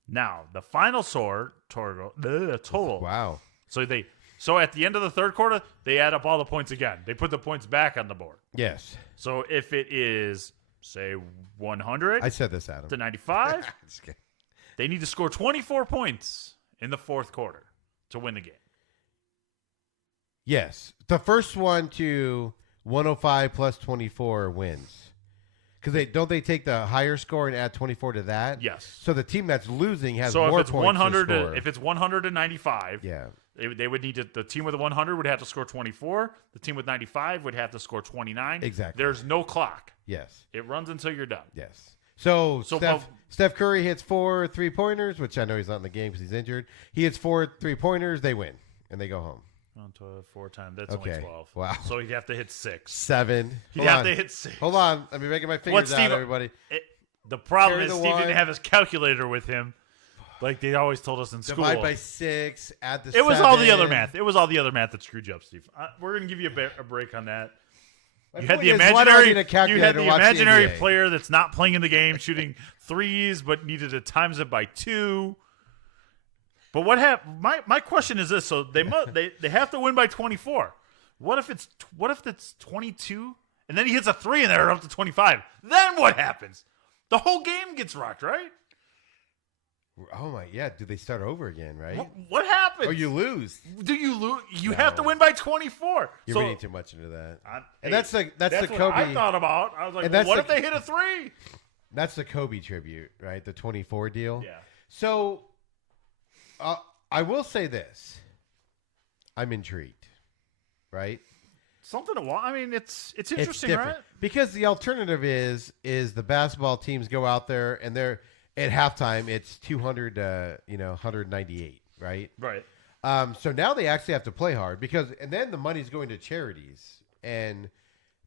Now, the final total. Wow. So at the end of the third quarter, they add up all the points again. They put the points back on the board. Yes. So if it is, say, 100 I said this, Adam. to 95, Just kidding. they need to score 24 points in the fourth quarter to win the game. Yes. The first one to 105 plus 24 wins. Because they take the higher score and add 24 to that? Yes. So the team that's losing has So more if it's points 100, to score. if it's 195, Yeah. they would need to. The team with 100 would have to score 24. The team with 95 would have to score 29. Exactly. There's no clock. Yes. It runs until you're done. Yes. So So, Steph Curry hits 4 3-pointers, which I know he's not in the game because he's injured. He hits 4 3-pointers. They win, and they go home. 4 times. That's Okay. only 12. Wow. So he'd have to hit 6. 7. He'd Hold have on. to hit 6. Hold on. Let me making my fingers out, Steve- everybody. The problem Carry is the Steve one. didn't have his calculator with him, like they always told us in school. Divide by 6. Add the It was all the 7. other math. It was all the other math that screwed you up, Steve. We're gonna give you a break on that. My You had point the is, why do I need a imaginary, you calculator had to the watch imaginary NBA? player that's not playing in the game, shooting threes, but needed to times it by 2. But what happened? My question is this: so they have to win by 24. What if it's 22, and then he hits a 3 and they're up to 25? Then what happens? The whole game gets rocked, right? Oh my, yeah. Do they start over again? Right? What happens? Or you lose? Do you lose? You No. have to win by 24. You're so, reading too much into that. Hey, And that's the what Kobe. I thought about. I was like, And well, that's what the- if they hit a 3? That's the Kobe tribute, right? The 24 deal. Yeah. So, I will say this: I'm intrigued, right? Something to watch. I mean, it's It's interesting, different right? because the alternative is the basketball teams go out there and they're at halftime. It's 200, 198, right? Right. So now they actually have to play hard and then the money's going to charities and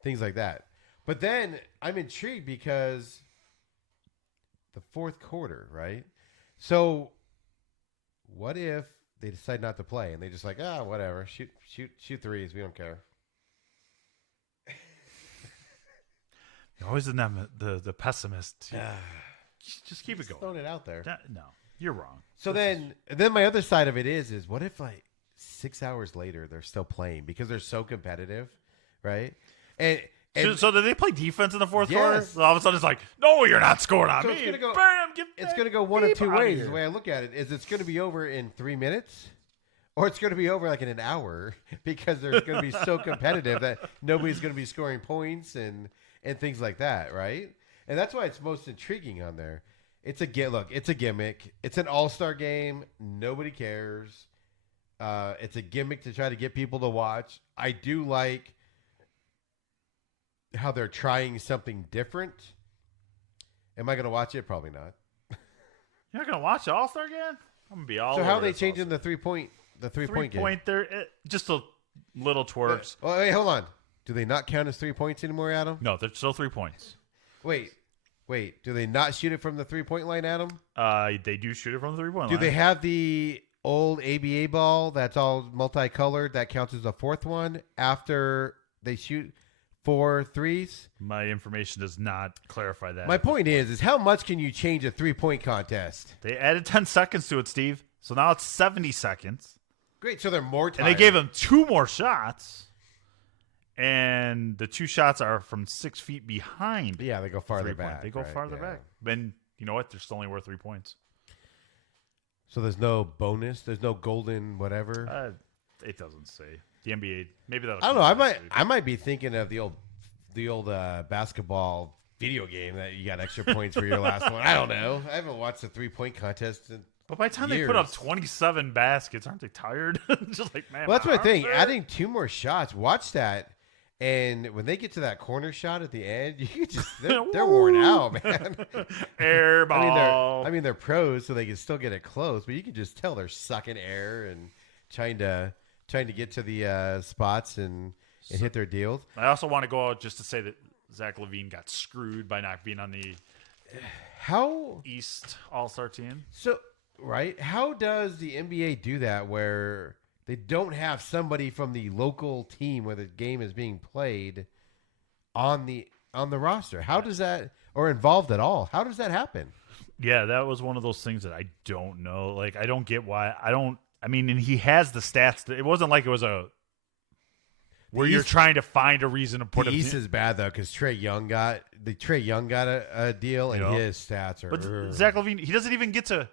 things like that. But then I'm intrigued because the fourth quarter, right? So what if they decide not to play and they just like, whatever, shoot threes, we don't care. You're always the pessimist. Just keep it Just going. throwing it out there. No, you're wrong. So then my other side of it is what if like 6 hours later they're still playing because they're so competitive, right? And So did they play defense in the fourth Yes. quarter? So all of a sudden it's like, no, you're not scoring on So me. it's gonna go- Bam, get it's that going to go one of beep two outta ways. here. The way I look at it is it's going to be over in 3 minutes, or it's going to be over like in an hour because they're going to be so competitive that nobody's going to be scoring points and things like that, right? And that's why it's most intriguing on there. It's a gimmick. It's an all-star game. Nobody cares. It's a gimmick to try to get people to watch. I do like how they're trying something different. Am I going to watch it? Probably not. You're not gonna watch the All-Star game? I'm gonna be all. So how are over they this changing All-Star. the three-point game? Three-point there? Just a little twerks. Oh, wait, hold on. Do they not count as 3 points anymore, Adam? No, they're still 3 points. Wait. Do they not shoot it from the 3-point line, Adam? They do shoot it from the 3-point Do line. they have the old ABA ball that's all multicolored that counts as a fourth one after they shoot 4 threes? My information does not clarify that. My point is how much can you change a 3-point contest? They added 10 seconds to it, Steve. So now it's 70 seconds. Great, so they're more tired. And they gave them 2 more shots. And the 2 shots are from 6 feet behind. Yeah, they go farther 3-point. back. They go right? farther Yeah. back. Then, you know what? They're still only worth 3 points. So there's no bonus? There's no golden whatever? It doesn't say. The NBA, maybe that'll I don't know. come next week. I might be thinking of the old basketball video game that you got extra points for your last one. I don't know. I haven't watched the 3-point contest But by the time they put up 27 baskets, aren't they tired? Just like, man. Well, that's my thing. Adding 2 more shots. Watch that. And when they get to that corner shot at the end, you could just they're worn out, man. Air ball. I mean, they're pros, so they can still get it close, but you can just tell they're sucking air and trying to get to the spots and hit their deals. I also want to go out just to say that Zach LaVine got screwed by not being on the East All-Star team. So, right? How does the NBA do that where they don't have somebody from the local team where the game is being played on the roster? How does that, or involved at all? How does that happen? Yeah, that was one of those things that I don't know. Like, I don't get why. I mean, and he has the stats. It wasn't like it was where you're trying to find a reason to put him. The East is bad though because Trae Young got a deal and his stats are. But Zach LaVine, he doesn't even get to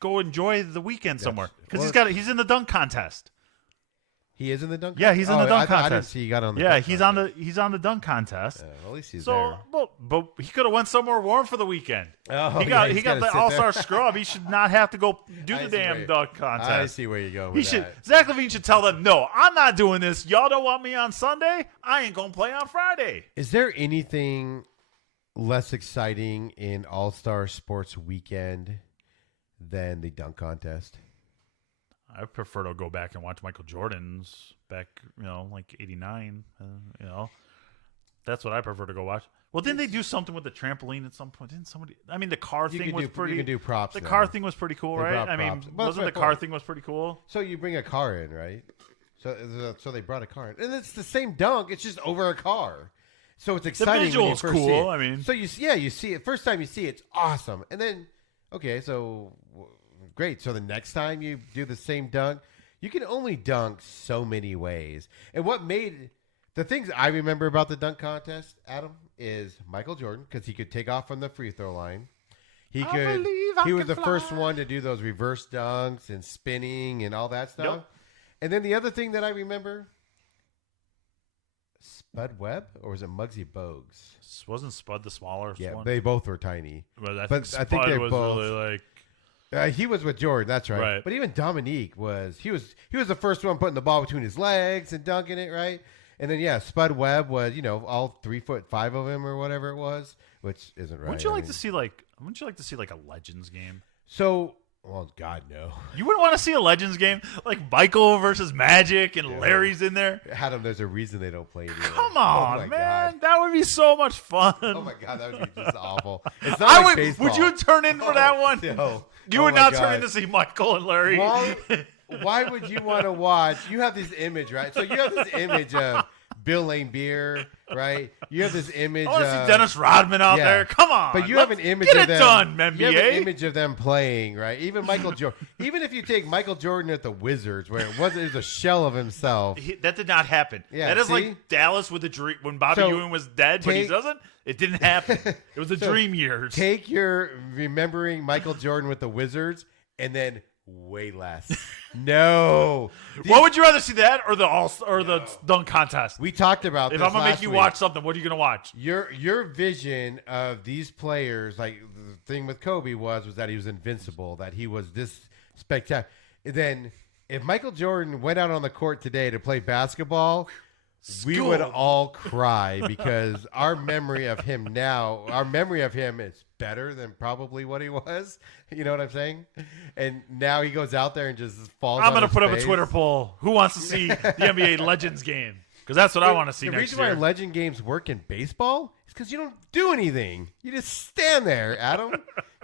go enjoy the weekend somewhere because he's in the dunk contest. He is in the dunk. Yeah, he's in the dunk contest. I didn't see he got on the. Yeah, dunk he's contest. he's on the dunk contest. Well, at least he's there. But he could have went somewhere warm for the weekend. Oh, he got the All-Star scrub. He should not have to go do the damn dunk contest. I see where you go with that. Zach LaVine should tell them, no, I'm not doing this. Y'all don't want me on Sunday. I ain't gonna play on Friday. Is there anything less exciting in All-Star Sports Weekend than the dunk contest? I prefer to go back and watch Michael Jordan's back, like 89. That's what I prefer to go watch. Well, didn't they do something with the trampoline at some point? Didn't somebody? I mean, the car thing was pretty. You can do props. The car thing was pretty cool, right? I mean, wasn't the car thing was pretty cool? So you bring a car in, right? So they brought a car in, and it's the same dunk. It's just over a car. So it's exciting. The visual's when you first see cool. it. I mean, so you see it first time you see it, it's awesome, and then so great. So the next time you do the same dunk, you can only dunk so many ways. And what made the things I remember about the dunk contest, Adam, is Michael Jordan because he could take off from the free throw line. He was the first one to do those reverse dunks and spinning and all that stuff. Yep. And then the other thing that I remember, Spud Webb, or was it Muggsy Bogues? Wasn't Spud the smaller one? Yeah, they both were tiny. But I think Spud was both, really like... he was with Jordan, that's right. But even Dominique was the first one putting the ball between his legs and dunking it, right? And then Spud Webb was all 3'5" of him or whatever it was, which isn't right. Wouldn't you like to see like a Legends game? So, well, God no. You wouldn't want to see a Legends game like Michael versus Magic and Larry's in there. Adam, there's a reason they don't play anymore. Come on, man, God. That would be so much fun. Oh my God, that would be just awful. It's not like baseball. Would you turn in for that one? No. You would not turn in to see Michael and Larry. Why would you want to watch? You have this image, right? So you have this image of Bill Laimbeer, right? You have this image. I want to see Dennis Rodman out there. Come on, but you have an image of them. Get it done, NBA. You have an image of them playing, right? Even Michael Jordan. Even if you take Michael Jordan at the Wizards, where it was a shell of himself. That did not happen. Yeah, that is like Dallas with a dream when Bobby Ewing was dead, but he doesn't. It didn't happen. It was the dream years. Take your remembering Michael Jordan with the Wizards, and then way less. No. What would you rather see, that or the dunk contest? We talked about this. If I'm gonna make you watch something, what are you gonna watch? Your vision of these players, like the thing with Kobe was that he was invincible, that he was this spectacular. Then if Michael Jordan went out on the court today to play basketball, we would all cry because our memory of him is better than probably what he was. You know what I'm saying? And now he goes out there and just falls. I'm going to put up a Twitter poll. Who wants to see the NBA Legends game? Because that's what I want to see next year. The reason why Legend games work in baseball is because you don't do anything. You just stand there, Adam.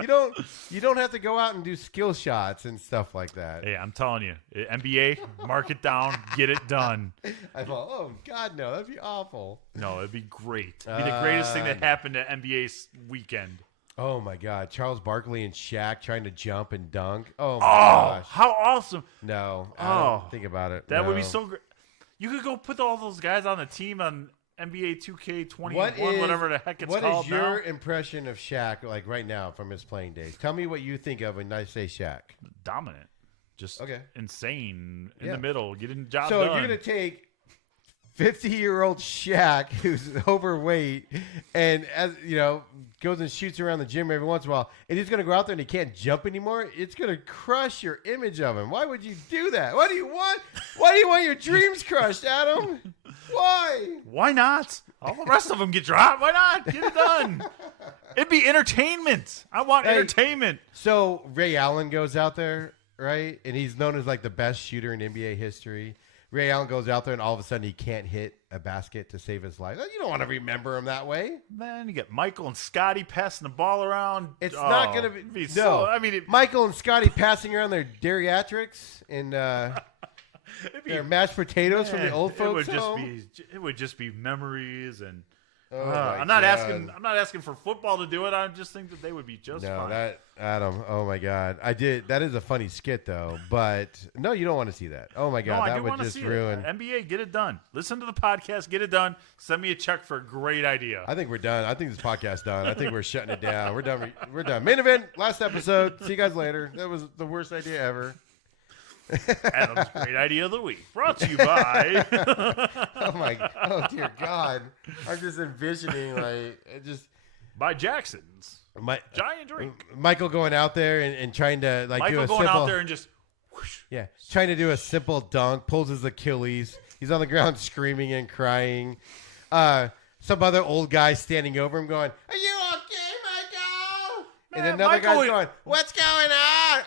You don't have to go out and do skill shots and stuff like that. Hey, I'm telling you, NBA, mark it down, get it done. I thought, oh God, no, that'd be awful. No, it'd be great. It'd be the greatest thing that happened at NBA's weekend. Oh my God, Charles Barkley and Shaq trying to jump and dunk. Oh my gosh, how awesome! No, think about it. That would be so great. You could go put all those guys on the team on NBA 2K21, whatever the heck it's called. What is your impression of Shaq like right now from his playing days? Tell me what you think of when I say Shaq. Dominant, just insane in the middle, getting the job so done. if you're gonna take 50-year-old Shaq who's overweight and, as you know, goes and shoots around the gym every once in a while, and he's going to go out there and he can't jump anymore, it's going to crush your image of him. Why would you do that? Why do you want your dreams crushed, Adam? Why? Why not? All the rest of them get dropped. Why not? Get it done. It'd be entertainment. I want entertainment. So Ray Allen goes out there, right? And he's known as like the best shooter in NBA history. Ray Allen goes out there and all of a sudden he can't hit a basket to save his life. You don't want to remember him that way. Man, you get Michael and Scotty passing the ball around. It's not going to be. No. So, I mean, Michael and Scotty passing around their geriatrics and their mashed potatoes from the old folks home. It would just be memories and. I'm not asking for football to do it. I just think that they would be just fine. Adam. Oh my God, I did. That is a funny skit though. But no, you don't want to see that. Oh my God, that would just ruin. NBA, get it done. Listen to the podcast, get it done. Send me a check for a great idea. I think we're done. I think this podcast's done. I think we're shutting it down. We're done. We're done. Main event. Last episode. See you guys later. That was the worst idea ever. Adam's great idea of the week, brought to you by. Oh dear God! I'm just envisioning by Jackson's giant drink. Michael going out there and trying to Michael going out there and just whoosh. Yeah, trying to do a simple dunk, pulls his Achilles. He's on the ground screaming and crying. Some other old guy standing over him going, "Are you okay, Michael?" And another guy's going, "What's going on?"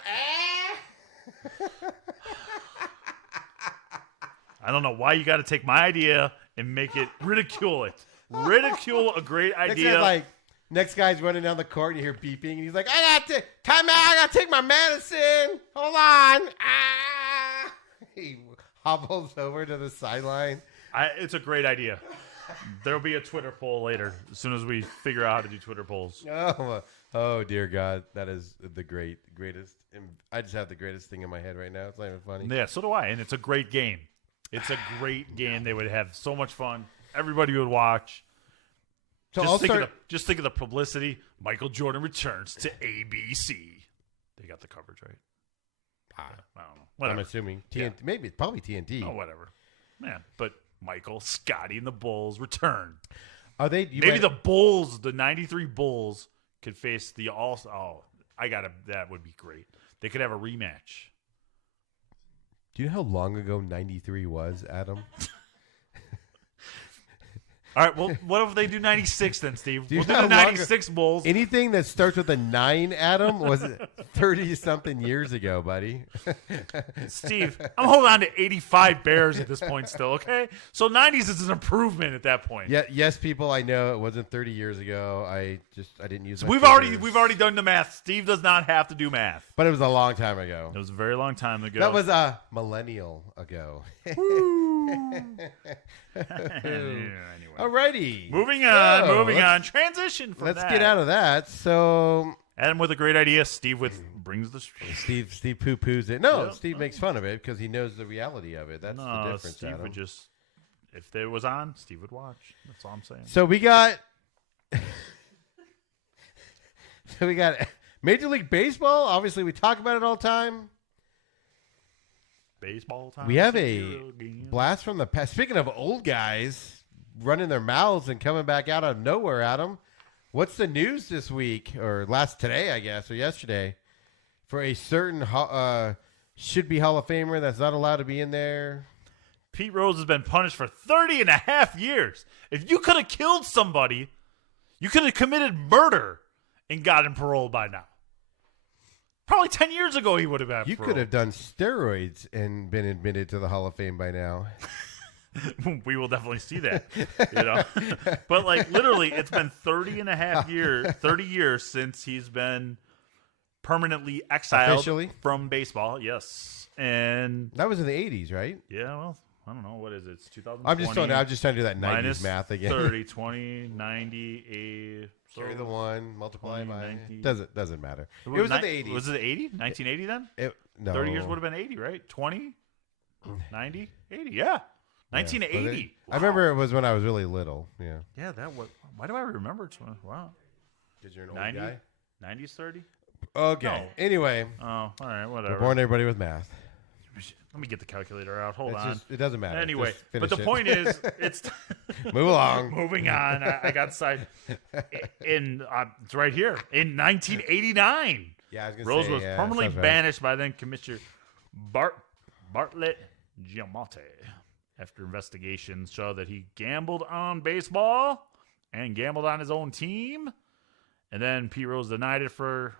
I don't know why you got to take my idea and make it ridicule it. Ridicule a great idea. Next guy's running down the court and you hear beeping and he's like, "I got to time out. I got to take my medicine. Hold on." He hobbles over to the sideline. It's a great idea. There'll be a Twitter poll later as soon as we figure out how to do Twitter polls. Oh dear God, that is the greatest. I just have the greatest thing in my head right now. It's not even funny. Yeah, so do I, and it's a great game. It's a great game. They would have so much fun. Everybody would watch. So just think of the publicity. Michael Jordan returns to ABC. They got the coverage right. I don't know. Whatever. I'm assuming TNT. Maybe it's probably TNT. Oh, whatever. Man, but Michael, Scotty, and the Bulls return. Are they? Maybe the Bulls, the '93 Bulls, could face the All. Oh, that would be great. They could have a rematch. Do you know how long ago '93 was, Adam? All right, well, what if they do 96 then, Steve? We'll do the 96 Bulls. Anything that starts with a 9, Adam, was 30-something years ago, buddy. Steve, I'm holding on to 85 Bears at this point still, okay? So 90s is an improvement at that point. Yeah, yes, people, I know it wasn't 30 years ago. I didn't use. So we've already done the math. Steve does not have to do math. But it was a long time ago. It was a very long time ago. That was a millennial ago. Anyway. Alrighty. Moving on. Transition from that. Let's get out of that. So Adam with a great idea. Steve brings the Steve poo-poos it. No, yep. Steve makes fun of it because he knows the reality of it. That's the difference, Steve Adam. would just, if it was on, Steve would watch. That's all I'm saying. So we got Major League Baseball. Obviously, we talk about it all the time. Baseball time. We have a blast from the past. Speaking of old guys running their mouths and coming back out of nowhere, Adam, what's the news this week or today, I guess, or yesterday, for a certain should-be Hall of Famer that's not allowed to be in there? Pete Rose has been punished for 30 and a half years. If you could have killed somebody, you could have committed murder and gotten paroled by now. Probably 10 years ago he would have been. You could have done steroids and been admitted to the Hall of Fame by now. We will definitely see that. But literally, it's been 30 years since he's been permanently exiled officially from baseball. Yes. And that was in the 80s, right? Yeah, well, I don't know. What is it? It's 2020. I'm just trying to do that 90s math again. 30, 20, 90, carry the 1, multiply by 90. Doesn't matter. It was in the 80s. Was it 80? 1980 then? No. 30 years would have been 80, right? 20, 90, 80. Yeah. 1980. Yeah, I remember it was when I was really little. Yeah. Yeah, why do I remember 20? Wow. Because you're an old guy? 90s 30? Okay. No. Anyway. Oh, all right, whatever. We're born everybody with math. Let me get the calculator out. Hold on. It doesn't matter. Anyway, Just finish but the it. point is, it's Move along. moving on. I got side it's right here in 1989. Yeah, I was gonna Rose say, was yeah, permanently sounds right. banished by then Commissioner Bartlett Giamatti after investigations show that he gambled on baseball and gambled on his own team. And then Pete Rose denied it for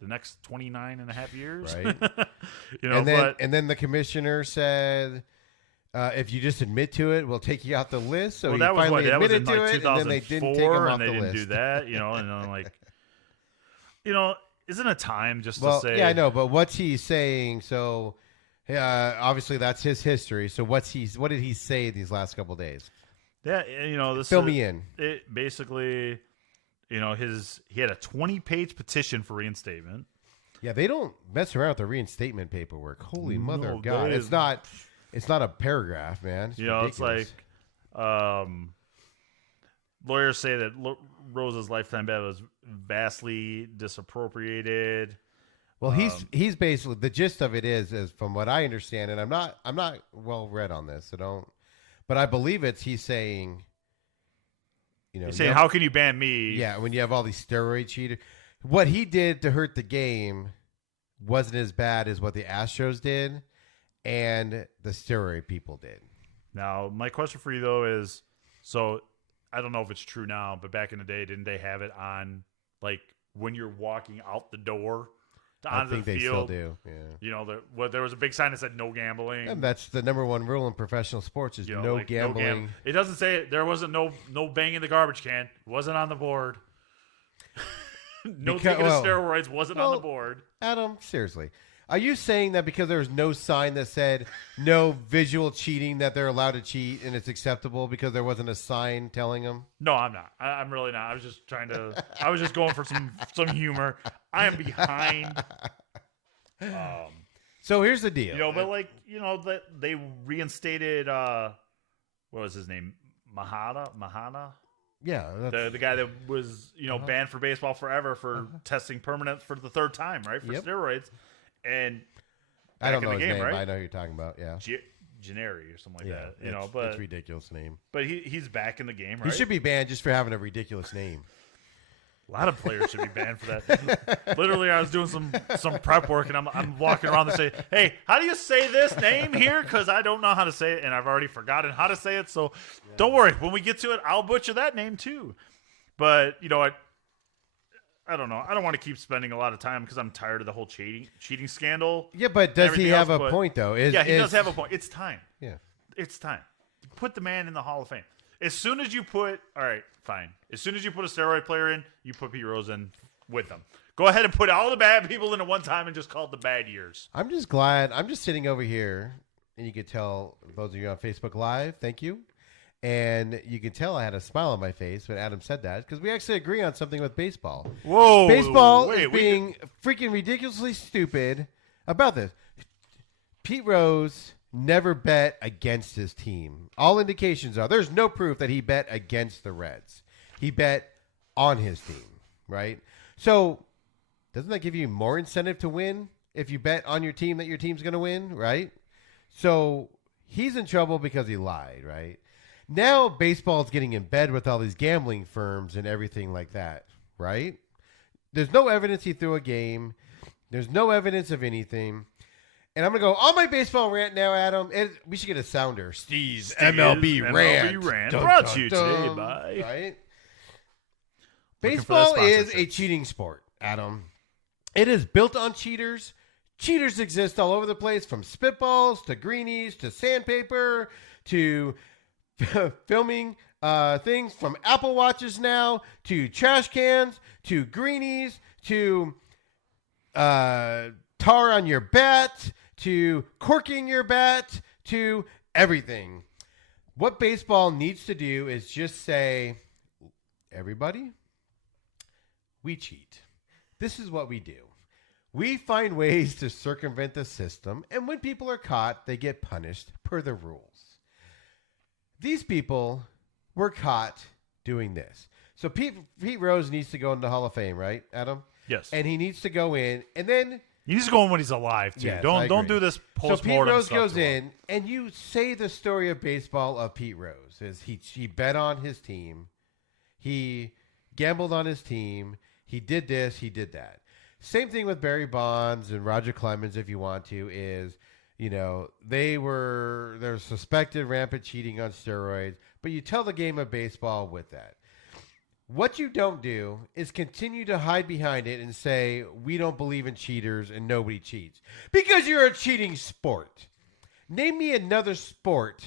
the next 29 and a half years. Right. And then the commissioner said, if you just admit to it, we'll take you off the list. So he that was finally that was admitted in to like it, and then they didn't take him 2004, off and they the didn't list. do that, and I'm like, isn't it time just Well, to say? yeah, I know, but what's he saying? So, obviously that's his history. So what did he say these last couple of days? Yeah, this Fill me in. It basically, he had a 20-page petition for reinstatement. Yeah, they don't mess around with the reinstatement paperwork. Holy mother of God! they- It's not a paragraph, man. It's ridiculous. It's like, lawyers say that Rose's lifetime ban was vastly disappropriated. Well, he's basically, the gist of it is from what I understand, and I'm not well read on this, so don't. But I believe he's saying, He's saying, how can you ban me? Yeah, when you have all these steroid cheaters. What he did to hurt the game wasn't as bad as what the Astros did and the steroid people did. Now, my question for you, though, is, so I don't know if it's true now, but back in the day, didn't they have it on, like, when you're walking out the door onto the field? I think they still do, yeah. There was a big sign that said no gambling. And that's the number one rule in professional sports is no gambling. It doesn't say it. There wasn't no banging the garbage can. It wasn't on the board. Taking of steroids wasn't on the board. Adam, seriously. Are you saying that because there was no sign that said no visual cheating that they're allowed to cheat and it's acceptable because there wasn't a sign telling them? No, I'm not. I'm really not. I was just I was just going for some humor. I am behind. So here's the deal. That they reinstated, what was his name? Mahana? Yeah. The guy that was, banned for baseball forever for testing permanent for the third time, right? For steroids. And I don't know his game, name, right? but I know who you're talking about, yeah. Gennari or something like that. But it's a ridiculous name. But he's back in the game, right? He should be banned just for having a ridiculous name. A lot of players should be banned for that. Literally, I was doing some prep work, and I'm walking around and say, "Hey, how do you say this name here?" Because I don't know how to say it, and I've already forgotten how to say it. So don't worry. When we get to it, I'll butcher that name too. But I don't know. I don't want to keep spending a lot of time because I'm tired of the whole cheating scandal. Yeah, but does he have a point though? He does have a point. It's time. Yeah, it's time. Put the man in the Hall of Fame. As soon as you put, all right, fine. As soon as you put a steroid player in, you put Pete Rose in with them. Go ahead and put all the bad people in at one time and just call it the bad years. I'm just glad. I'm just sitting over here, and you can tell those of you on Facebook Live, thank you. And you can tell I had a smile on my face when Adam said that because we actually agree on something with baseball. Whoa. Baseball is being freaking ridiculously stupid about this. Pete Rose never bet against his team. All indications are there's no proof that he bet against the Reds. He bet on his team, right? So doesn't that give you more incentive to win if you bet on your team that your team's going to win, right? So he's in trouble because he lied, right? Now baseball's getting in bed with all these gambling firms and everything like that, right? There's no evidence he threw a game. There's no evidence of anything. And I'm going to go on my baseball rant now, Adam. We should get a sounder. Steve's MLB rant. Dun, brought to you today by... Right? Baseball is a cheating sport, Adam. It is built on cheaters. Cheaters exist all over the place, from spitballs to greenies to sandpaper to filming things, from Apple Watches now to trash cans to greenies to tar on your bat to corking your bat to everything. What baseball needs to do is just say, everybody, we cheat. This is what we do. We find ways to circumvent the system, and when people are caught, they get punished per the rules. These people were caught doing this. So Pete Rose needs to go into the Hall of Fame, right, Adam? Yes. And he needs to go in, and then He needs to go in when he's alive, too. Yes, don't do this So post-mortem Pete Rose stuff goes to him. in, and you say the story of baseball of Pete Rose is he bet on his team, he gambled on his team, he did this, he did that. Same thing with Barry Bonds and Roger Clemens, if you want to, is they're suspected rampant cheating on steroids, but you tell the game of baseball with that. What you don't do is continue to hide behind it and say, we don't believe in cheaters and nobody cheats. Because you're a cheating sport. Name me another sport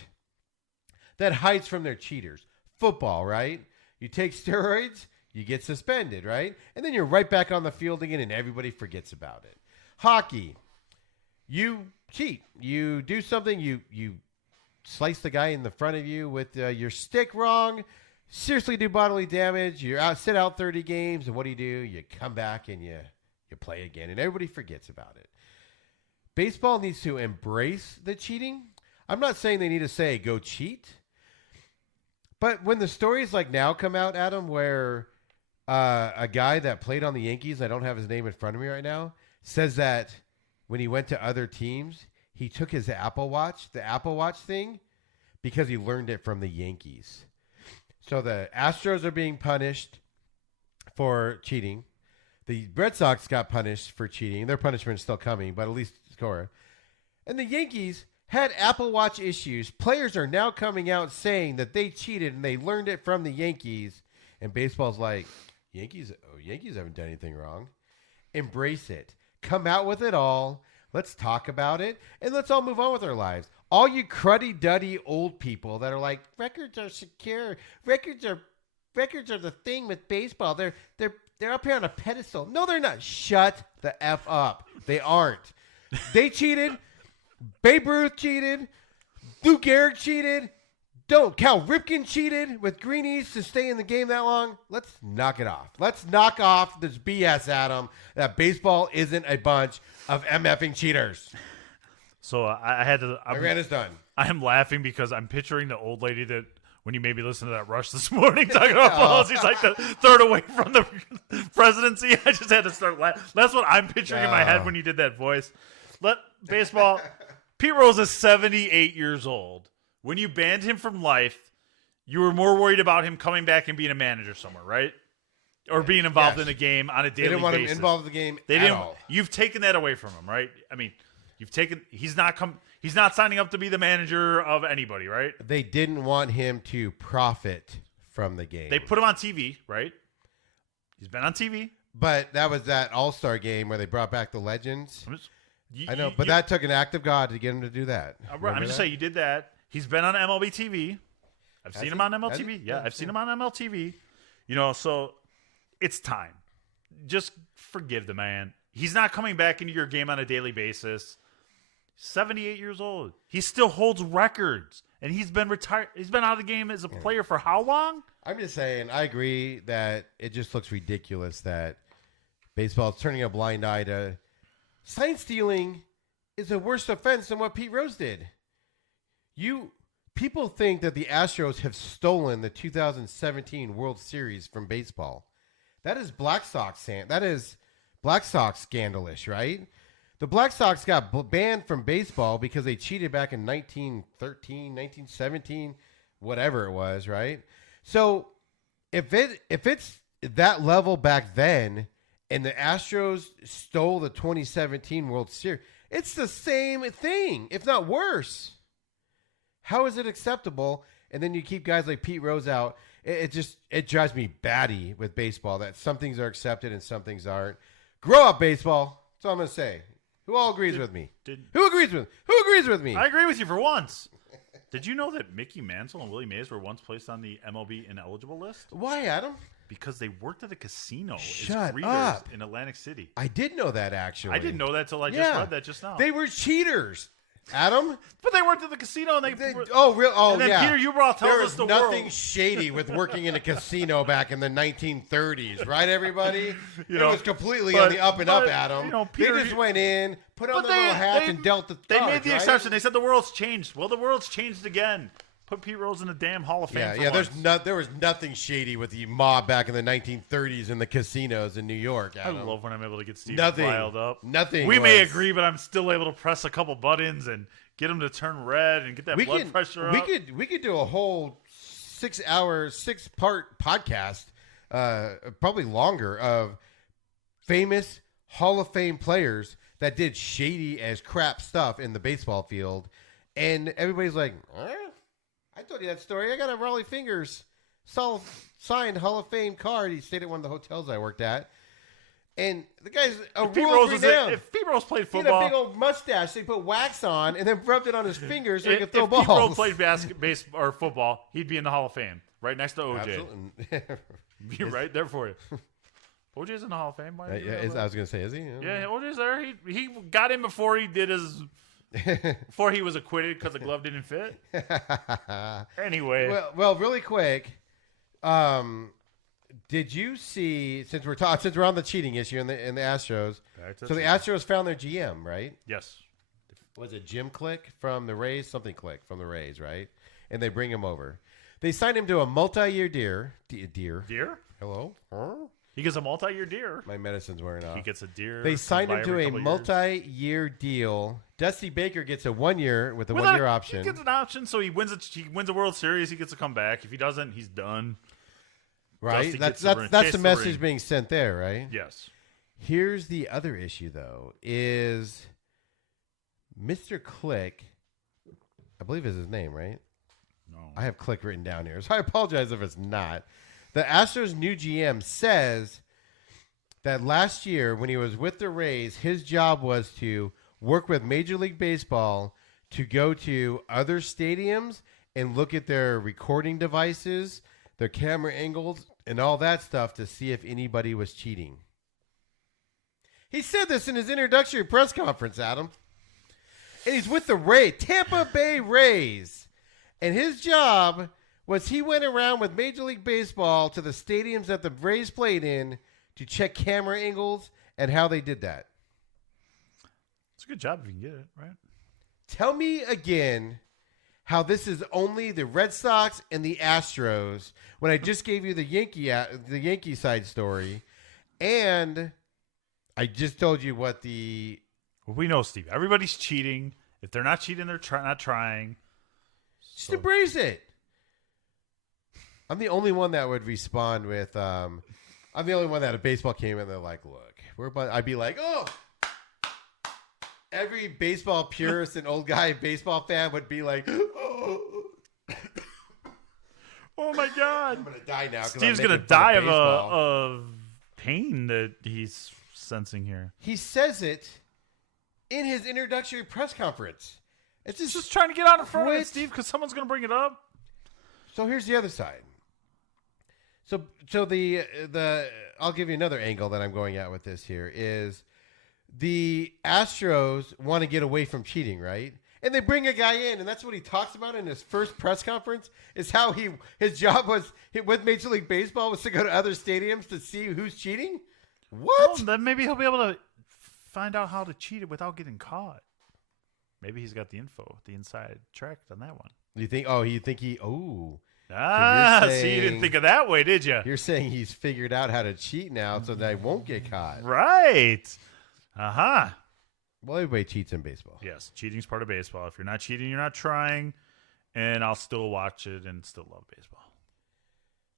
that hides from their cheaters. Football, right? You take steroids, you get suspended, right? And then you're right back on the field again and everybody forgets about it. Hockey, you cheat. You do something, you slice the guy in the front of you with your stick wrong, seriously do bodily damage, sit out 30 games, and what do? You come back and you play again, and everybody forgets about it. Baseball needs to embrace the cheating. I'm not saying they need to say, go cheat. But when the stories like now come out, Adam, where a guy that played on the Yankees, I don't have his name in front of me right now, says that when he went to other teams, he took his Apple Watch, the Apple Watch thing, because he learned it from the Yankees. So the Astros are being punished for cheating. The Red Sox got punished for cheating. Their punishment is still coming, but at least score. And the Yankees had Apple Watch issues. Players are now coming out saying that they cheated and they learned it from the Yankees. And baseball's like, Yankees haven't done anything wrong. Embrace it. Come out with it all. Let's talk about it. And let's all move on with our lives. All you cruddy-duddy old people that are like, records are secure. Records are the thing with baseball. They're up here on a pedestal. No, they're not. Shut the F up. They aren't. They cheated. Babe Ruth cheated. Lou Gehrig cheated. Cal Ripken cheated with greenies to stay in the game that long. Let's knock it off. Let's knock off this BS, Adam, that baseball isn't a bunch of MFing cheaters. So I had to. My rant is done. I am laughing because I'm picturing the old lady that when you made me listen to that Rush this morning talking about policies like the third away from the presidency. I just had to start laughing. That's what I'm picturing in my head when you did that voice. Baseball. Pete Rose is 78 years old. When you banned him from life, you were more worried about him coming back and being a manager somewhere, right? Or being involved in a game on a daily basis. They didn't want him involved in the game at all. You've taken that away from him, right? I mean, he's not signing up to be the manager of anybody, right? They didn't want him to profit from the game. They put him on TV, right? He's been on TV. But that was that All-Star game where they brought back the legends. I know, but that took an act of God to get him to do that. I'm just saying you did that. He's been on MLB TV. I've seen him on MLTV. Yeah, I've seen him on MLTV. So it's time. Just forgive the man. He's not coming back into your game on a daily basis. 78 years old. He still holds records. And he's been retired. He's been out of the game as a player for how long? I'm just saying, I agree that it just looks ridiculous that baseball is turning a blind eye to sign stealing is a worse offense than what Pete Rose did. People think that the Astros have stolen the 2017 World Series from baseball. That is Black Sox scandalous, right? The Black Sox got banned from baseball because they cheated back in 1913, 1917, whatever it was, right? So if it's that level back then and the Astros stole the 2017 World Series, it's the same thing, if not worse. How is it acceptable? And then you keep guys like Pete Rose out. It drives me batty with baseball that some things are accepted and some things aren't. Grow up, baseball. That's all I'm going to say. Who all agrees with me? Who agrees with me? I agree with you for once. Did you know that Mickey Mantle and Willie Mays were once placed on the MLB ineligible list? Why, Adam? Because they worked at a casino as Shut greeters up. in Atlantic City. I did know that, actually. I didn't know that till I just read that just now. They were cheaters, Adam. But they worked at the casino and and then Peter Ueberroth tells us the There was world. nothing shady with working in a casino back in the 1930s, right, everybody? It was completely on the up and up, Adam. Peter, they just went in, put on their little hats, and dealt the cards, They made the exception. They said the world's changed. Well, the world's changed again. Put Pete Rose in the damn Hall of Fame. Yeah, for yeah. once. There was nothing shady with the mob back in the 1930s in the casinos in New York. I love when I'm able to get Steve Nothing. riled up. Nothing. We may was- agree, but I'm still able to press a couple buttons and get him to turn red and get that blood pressure up. We could do a whole 6-part podcast, probably longer, of famous Hall of Fame players that did shady as crap stuff in the baseball field, and everybody's like, I told you that story. I got a Raleigh Fingers signed Hall of Fame card. He stayed at one of the hotels I worked at. And the guy's a world renowned. If Pete Rose played He had football, a big old mustache. They put wax on and then rubbed it on his fingers so he could if throw Pete balls. Rose played basketball or football, he'd be in the Hall of Fame, right next to OJ. Absolutely. Be right there for you. OJ's in the Hall of Fame. Why I was going to say, is he? Yeah, OJ's there. He got in before he did his. Before he was acquitted because the glove didn't fit. Anyway, well, really quick. Did you see, since we're on the cheating issue in the Astros? So the Astros found their GM, right? Yes. Was it Jim Click from the Rays? Something Click from the Rays, right? And they bring him over. They signed him to a multi-year deal. Deer? Hello? Huh? He gets a multi-year deer. My medicine's wearing off. He gets a deer. They signed him by to every a couple years. multi-year deal. Dusty Baker gets a 1 year with a 1 year option. He gets an option, so he wins a World Series. He gets to come back. If he doesn't, he's done. Right? Dusty That's the ring. message being sent there, right? Yes. Here's the other issue, though, is Mr. Click, I believe is his name, right? No. I have Click written down here, so I apologize if it's not. The Astros' new GM says that last year when he was with the Rays, his job was to work with Major League Baseball to go to other stadiums and look at their recording devices, their camera angles, and all that stuff to see if anybody was cheating. He said this in his introductory press conference, Adam. And he's with the Tampa Bay Rays. And his job was he went around with Major League Baseball to the stadiums that the Rays played in to check camera angles and how they did that. It's a good job if you can get it, right? Tell me again how this is only the Red Sox and the Astros when I just gave you the Yankee side story, and I just told you what the... Well, we know, Steve. Everybody's cheating. If they're not cheating, they're not trying. Just embrace it. I'm the only one that would respond with... I'm the only one that a baseball came in and they're like, look, I'd be like, oh... Every baseball purist and old guy baseball fan would be like, oh my God. I'm going to die now. Steve's going to die of pain that he's sensing here. He says it in his introductory press conference. It's Just trying to get out in front of it, Steve, because someone's going to bring it up. So here's the other side. So the I'll give you another angle that I'm going at with this here is the Astros want to get away from cheating, right? And they bring a guy in, and that's what he talks about in his first press conference, is how his job was with Major League Baseball was to go to other stadiums to see who's cheating? What? Well, then maybe he'll be able to find out how to cheat it without getting caught. Maybe he's got the info, the inside track on that one. You think, So you didn't think of that way, did you? You're saying he's figured out how to cheat now so that I won't get caught. Right. Uh-huh. Well, everybody cheats in baseball. Yes, cheating's part of baseball. If you're not cheating, you're not trying, and I'll still watch it and still love baseball.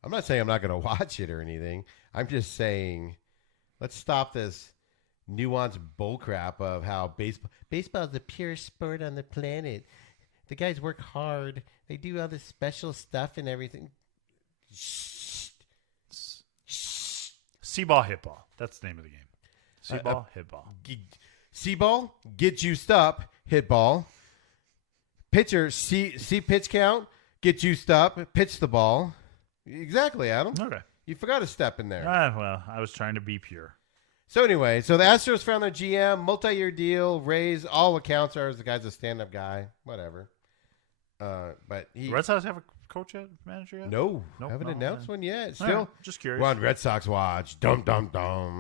I'm not saying I'm not going to watch it or anything. I'm just saying let's stop this nuanced bullcrap of how baseball is the purest sport on the planet. The guys work hard. They do all this special stuff and everything. C-ball, hit ball. That's the name of the game. C-ball, hit ball. C-ball, get juiced up, hit ball. Pitcher, C pitch count, get juiced up, pitch the ball. Exactly, Adam. Okay. You forgot a step in there. Well, I was trying to be pure. So anyway, so the Astros found their GM, multi-year deal, Rays, all accounts are the guy's a stand-up guy, whatever. But he... The Red Sox have a coach yet, manager yet? No, Nope, haven't no, announced okay. one yet. All Still, right, just curious. we're on Red Sox watch. Dum.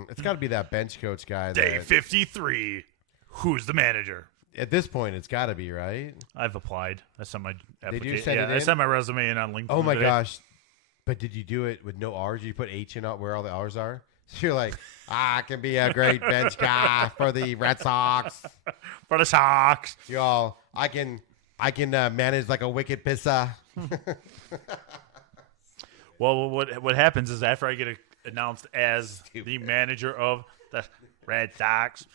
It's got to be that bench coach guy. Day 53. Who's the manager? at this point, it's got to be, right? I've applied. I sent my Did you application. send it I in? sent my resume in on LinkedIn. Oh, my today. gosh. But did you do it with no R's? Did you put H in where all the R's are? So you're like, I can be a great bench guy for the Red Sox. For the Sox. Y'all, I can manage like a wicked pisser. Well, what happens is after I get announced as the manager of the Red Sox,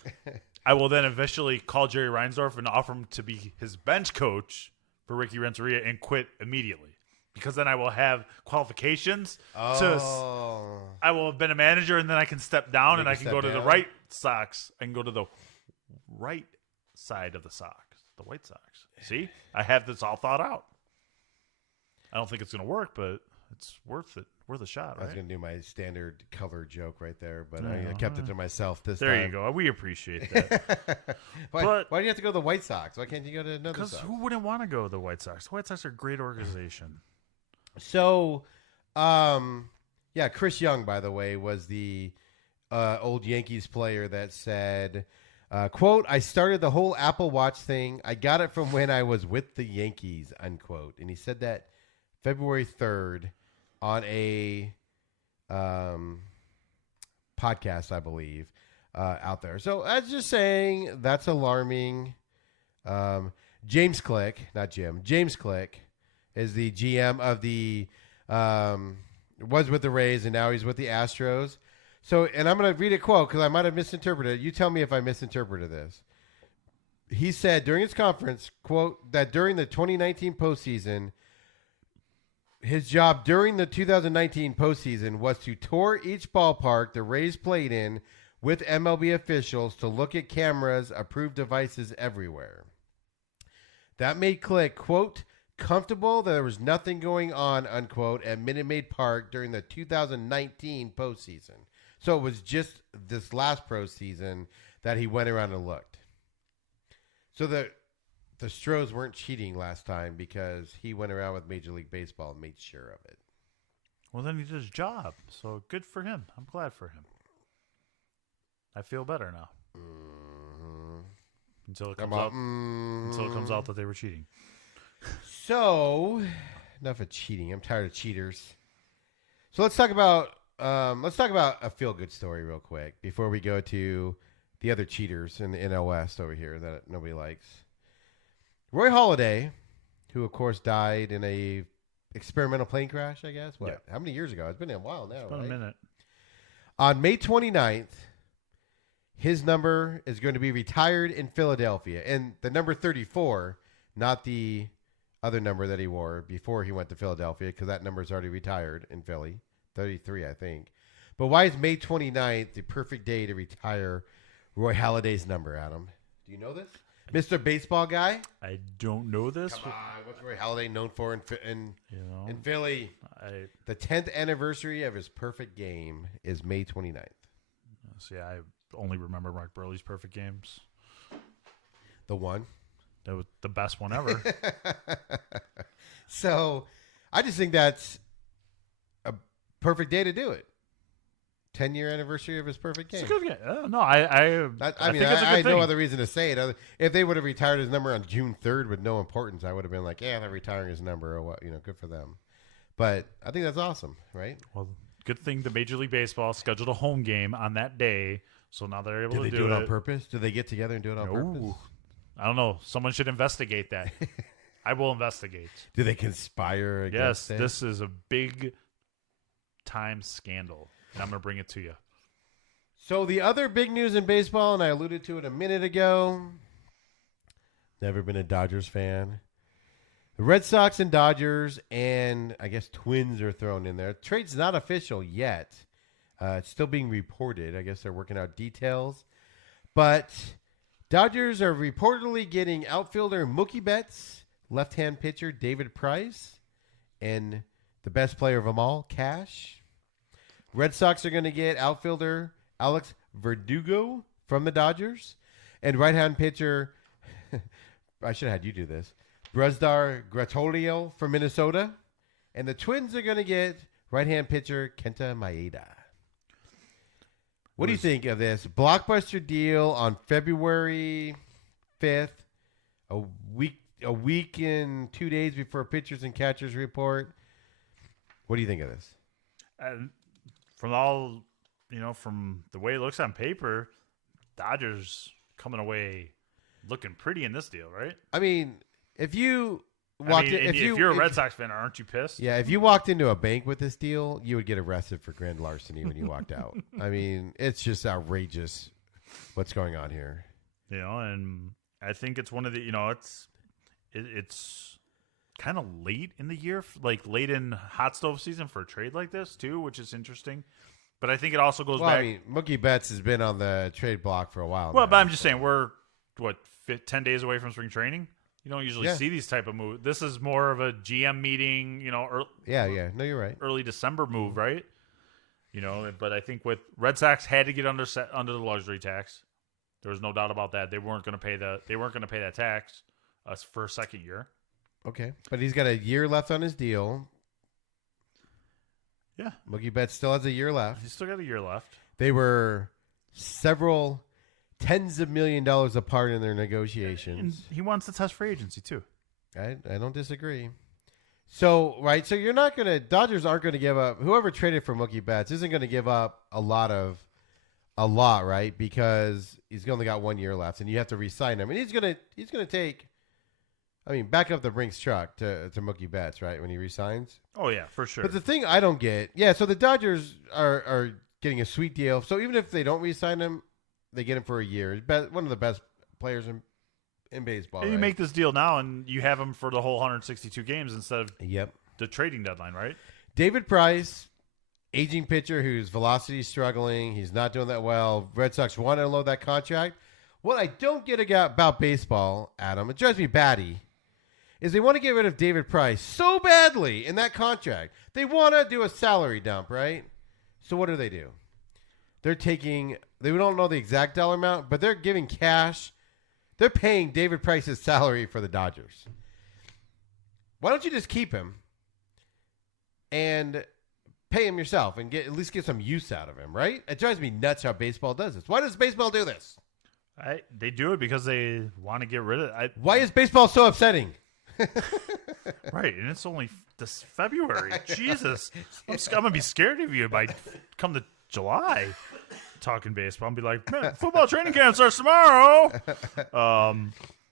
I will then eventually call Jerry Reinsdorf and offer him to be his bench coach for Ricky Renteria and quit immediately. Because then I will have qualifications. Oh. I will have been a manager, and then I can step down, and I can go to the right Sox and go to the right side of the Sox, the White Sox. See? I have this all thought out. I don't think it's going to work, but it's worth it. Worth a shot, right? I was going to do my standard color joke right there, but I kept it to myself this There time. you go. We appreciate that. Why do you have to go to the White Sox? Why can't you go to another Because Sox? who wouldn't want to go to the White Sox? The White Sox are a great organization. So, Chris Young, by the way, was the old Yankees player that said, quote, I started the whole Apple Watch thing. I got it from when I was with the Yankees, unquote. And he said that February 3rd on a podcast, I believe, out there. So I was just saying that's alarming. James Click, not Jim, James Click is the GM of the was with the Rays, and now he's with the Astros. So, and I'm going to read a quote because I might have misinterpreted it. You tell me if I misinterpreted this. He said during his conference, quote, that during the 2019 postseason, his job during the 2019 postseason was to tour each ballpark the Rays played in with MLB officials to look at cameras, approved devices everywhere. That made Click, quote, comfortable that there was nothing going on, unquote, at Minute Maid Park during the 2019 postseason. So it was just this last postseason that he went around and looked. So the Astros weren't cheating last time because he went around with Major League Baseball and made sure of it. Well, then he did his job. So good for him. I'm glad for him. I feel better now. Mm-hmm. Until it comes out that they were cheating. So, enough of cheating. I'm tired of cheaters. So let's talk about a feel-good story real quick before we go to the other cheaters in the NL West over here that nobody likes. Roy Halladay, who of course died in a experimental plane crash, I guess. What? Yeah. How many years ago? It's been a while now, It's been right? a minute. On May 29th, his number is going to be retired in Philadelphia. And the number 34, not the other number that he wore before he went to Philadelphia, because that number is already retired in Philly. 33, I think. But why is May 29th the perfect day to retire Roy Halladay's number, Adam? Do you know this? Mr. Baseball guy? I don't know this. Come on, what's Roy Halladay known for in Philly? The 10th anniversary of his perfect game is May 29th. See, I only remember Mark Burley's perfect games. The one? That was the best one ever. So, I just think that's a perfect day to do it. 10-year anniversary of his perfect game. It's a good game. No, I mean, think it's a I good had thing. no other reason to say it. If they would have retired his number on June 3rd with no importance, I would have been like, yeah, they're retiring his number or what, good for them. But I think that's awesome, right? Well, good thing the Major League Baseball scheduled a home game on that day, so now they're able Did to they do it on purpose? Did they get together and do it on purpose? I don't know. Someone should investigate that. I will investigate. Do they conspire against Yes, it? this is a big time scandal, and I'm going to bring it to you. So the other big news in baseball, and I alluded to it a minute ago, never been a Dodgers fan. The Red Sox and Dodgers and I guess Twins are thrown in there. Trade's not official yet. It's still being reported. I guess they're working out details. But Dodgers are reportedly getting outfielder Mookie Betts, left-hand pitcher David Price, and the best player of them all, Cash. Red Sox are going to get outfielder Alex Verdugo from the Dodgers, and right-hand pitcher, I should have had you do this, Brusdar Gratolio from Minnesota. And the Twins are going to get right-hand pitcher Kenta Maeda. What do you think of this blockbuster deal on February 5th a week and 2 days before pitchers and catchers report. What do you think of this? And from all, from the way it looks on paper, Dodgers coming away looking pretty in this deal, right? I mean, if you if you're a Red Sox fan, aren't you pissed? Yeah, if you walked into a bank with this deal, you would get arrested for grand larceny when you walked out. I mean, it's just outrageous what's going on here. And I think it's one of the, it's kind of late in the year, like late in hot stove season for a trade like this too, which is interesting. But I think it also goes back. I mean, Mookie Betts has been on the trade block for a while. Well, now, but I'm just saying we're 10 days away from spring training. You don't usually see these type of moves. This is more of a GM meeting, No, you're right. Early December move, right? But I think with Red Sox had to get under the luxury tax. There was no doubt about that. They weren't going to pay that tax for a second year. Okay, but he's got a year left on his deal. Yeah, Mookie Betts still has a year left. He's still got a year left. They were several tens of $1 millions apart in their negotiations. And he wants to test free agency too. I don't disagree. So you're not going to – Dodgers aren't going to give up – whoever traded for Mookie Betts isn't going to give up a lot, right? Because he's only got 1 year left, and you have to re-sign him. And he's going to take – back up the Brinks truck to Mookie Betts, right, when he resigns. Oh, yeah, for sure. But the thing I don't get, so the Dodgers are getting a sweet deal. So even if they don't resign him, they get him for a year. One of the best players in baseball. And you make this deal now, and you have him for the whole 162 games instead of the trading deadline, right? David Price, aging pitcher whose velocity is struggling. He's not doing that well. Red Sox want to unload that contract. What I don't get about baseball, Adam, it drives me batty, is they want to get rid of David Price so badly in that contract. They want to do a salary dump, right? So what do? They're taking, they don't know the exact dollar amount, but they're giving cash. They're paying David Price's salary for the Dodgers. Why don't you just keep him and pay him yourself and at least get some use out of him, right? It drives me nuts how baseball does this. Why does baseball do this? They do it because they want to get rid of it. Why is baseball so upsetting? Right, and it's only this February. Jesus, I'm gonna be scared of you by come to July talking baseball and be like, man, football training camp starts tomorrow.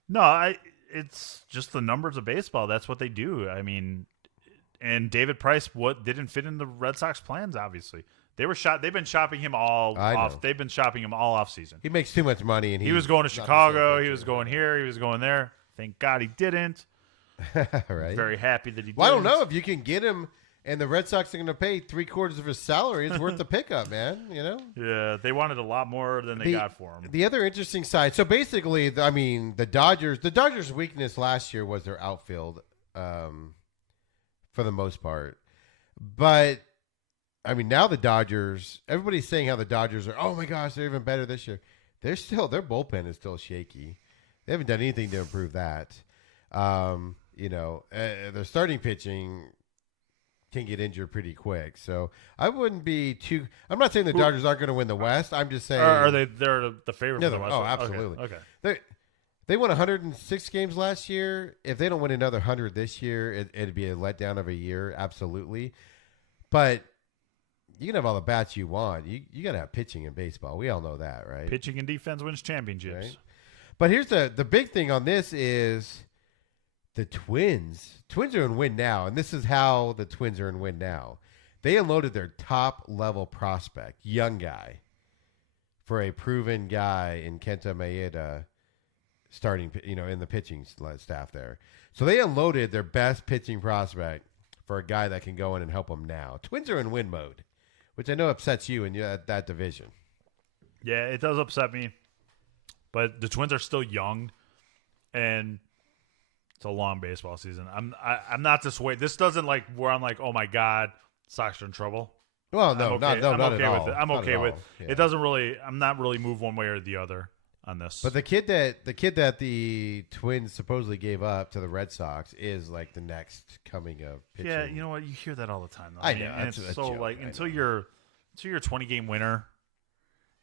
No, it's just the numbers of baseball. That's what they do. And David Price didn't fit in the Red Sox plans. Obviously, they've been shopping him all off. They've been shopping him all off season. He makes too much money, and he was going to Chicago. He was going here. He was going there. Thank God he didn't. Right. Very happy that he did. Well, I don't know if you can get him, and the Red Sox are going to pay 3/4 of his salary. It's worth the pickup, man. Yeah, they wanted a lot for them. They got for him. The other interesting side. So basically, the Dodgers' weakness last year was their outfield, for the most part. But now the Dodgers. Everybody's saying how the Dodgers are. Oh my gosh, they're even better this year. Their bullpen is still shaky. They haven't done anything to improve that. Their starting pitching can get injured pretty quick. So I wouldn't be too. I'm not saying the Dodgers aren't going to win the West. I'm just saying. Are they? They're the favorite for the West. Oh, absolutely. Okay. They won 106 games last year. If they don't win another 100 this year, it'd be a letdown of a year. Absolutely. But you can have all the bats you want. You got to have pitching in baseball. We all know that, right? Pitching and defense wins championships. Right? But here's the big thing on this is the Twins. Twins are in win now, and this is how the Twins are in win now. They unloaded their top-level prospect, young guy, for a proven guy in Kenta Maeda starting, in the pitching staff there. So they unloaded their best pitching prospect for a guy that can go in and help them now. Twins are in win mode, which I know upsets you in that division. Yeah, it does upset me. But the Twins are still young, and it's a long baseball season. I'm not this way. This doesn't where I'm like, oh my God, Sox are in trouble. Well, no, not at all. I'm okay with it. It doesn't really. I'm not really moved one way or the other on this. But the kid that the Twins supposedly gave up to the Red Sox is the next coming of pitching. Yeah, you know what? You hear that all the time. Though. I know. And it's so joke, until you're a 20-game winner.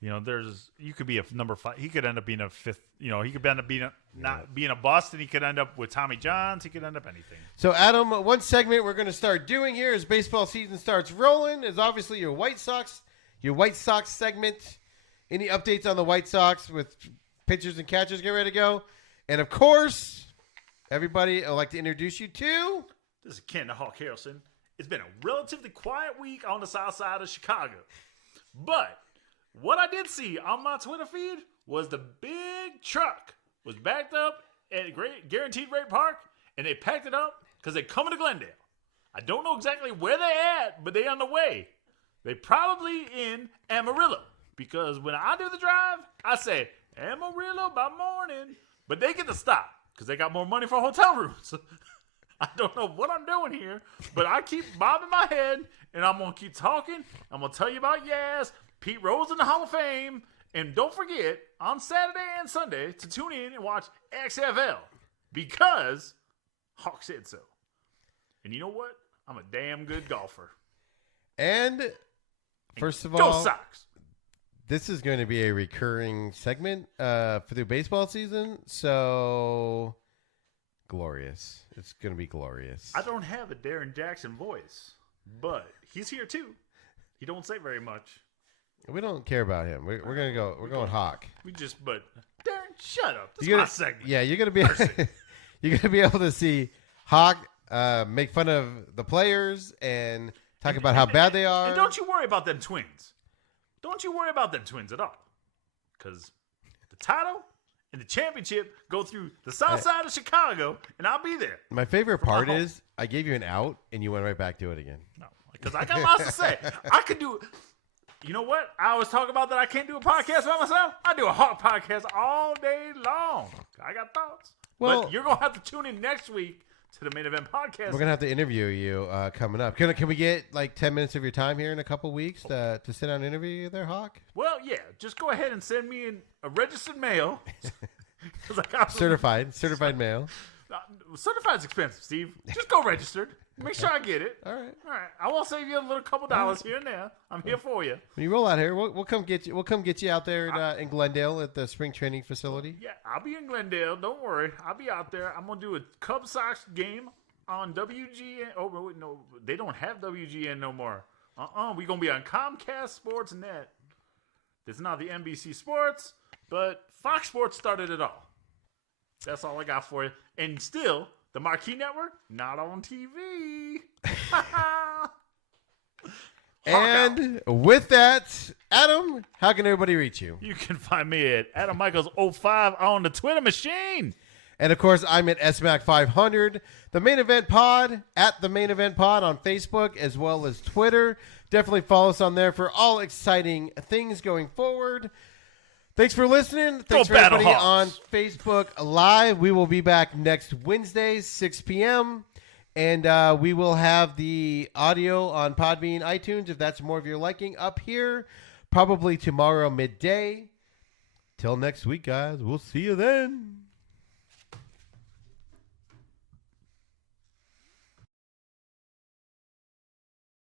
You could be a number 5. He could end up being a 5th. He could end up being not being a bust, and he could end up with Tommy Johns. He could end up anything. So, Adam, one segment we're going to start doing here as baseball season starts rolling is obviously your White Sox segment. Any updates on the White Sox with pitchers and catchers getting ready to go? And, of course, everybody, I'd like to introduce you to... This is Ken the Hawk Harrelson. It's been a relatively quiet week on the south side of Chicago. But what I did see on my Twitter feed was the big truck was backed up at Guaranteed Rate Park, and they packed it up because they're coming to Glendale. I don't know exactly where they're at, but they're on the way. They probably in Amarillo, because when I do the drive, I say, Amarillo by morning. But they get to stop because they got more money for hotel rooms. I don't know what I'm doing here, but I keep bobbing my head, and I'm going to keep talking. I'm going to tell you about Yaz, Pete Rose in the Hall of Fame, and don't forget, on Saturday and Sunday, to tune in and watch XFL, because Hawk said so. And you know what? I'm a damn good golfer. And first of Go all, Sox! this is going to be a recurring segment for the baseball season, so glorious. It's going to be glorious. I don't have a Darren Jackson voice, but he's here too. He don't say very much. We don't care about him. We're going to go. We're going Hawk. But Darren, shut up. This is You're my gonna- segment. Yeah, you're going to be you're going to be able to see Hawk make fun of the players and talk about how bad they are. And don't you worry about them Twins. Don't you worry about them Twins at all. Because the title and the championship go through the south side of Chicago, and I'll be there. My favorite part home. is I gave you an out and you went right back to it again. No, because I got lots to say. I could do... You know what? I always talk about that I can't do a podcast by myself. I do a Hawk podcast all day long. I got thoughts. Well- but you're going to have to tune in next week to the Main Event Podcast. We're going to have to interview you coming up. Can we get like 10 minutes of your time here in a couple weeks to sit down and interview you there, Hawk? Well, yeah. Just go ahead and send me a registered mail. 'Cause I got Certified mail. Certified's expensive, Steve. Just go registered. Make sure I get it. All right. All right. I will save you a little couple dollars here and there. I'm here for you. When you roll out here, we'll come get you. We'll come get you out there in Glendale at the spring training facility. Yeah, I'll be in Glendale. Don't worry. I'll be out there. I'm going to do a Cubs Sox game on WGN. Oh, wait, no. They don't have WGN no more. We're going to be on Comcast Sports Net. It's not the NBC Sports, but Fox Sports started it all. That's all I got for you. And still, the Marquee Network, not on TV. And with that, Adam, how can everybody reach you? You can find me at Adam Michaels 05 on the Twitter machine. And of course, I'm at SMAC500. The Main Event Pod at the Main Event Pod on Facebook as well as Twitter. Definitely follow us on there for all exciting things going forward. Thanks for listening. Thanks for everybody on Facebook Live. We will be back next Wednesday, 6 p.m. And we will have the audio on Podbean, iTunes, if that's more of your liking, up here. Probably tomorrow midday. Till next week, guys. We'll see you then.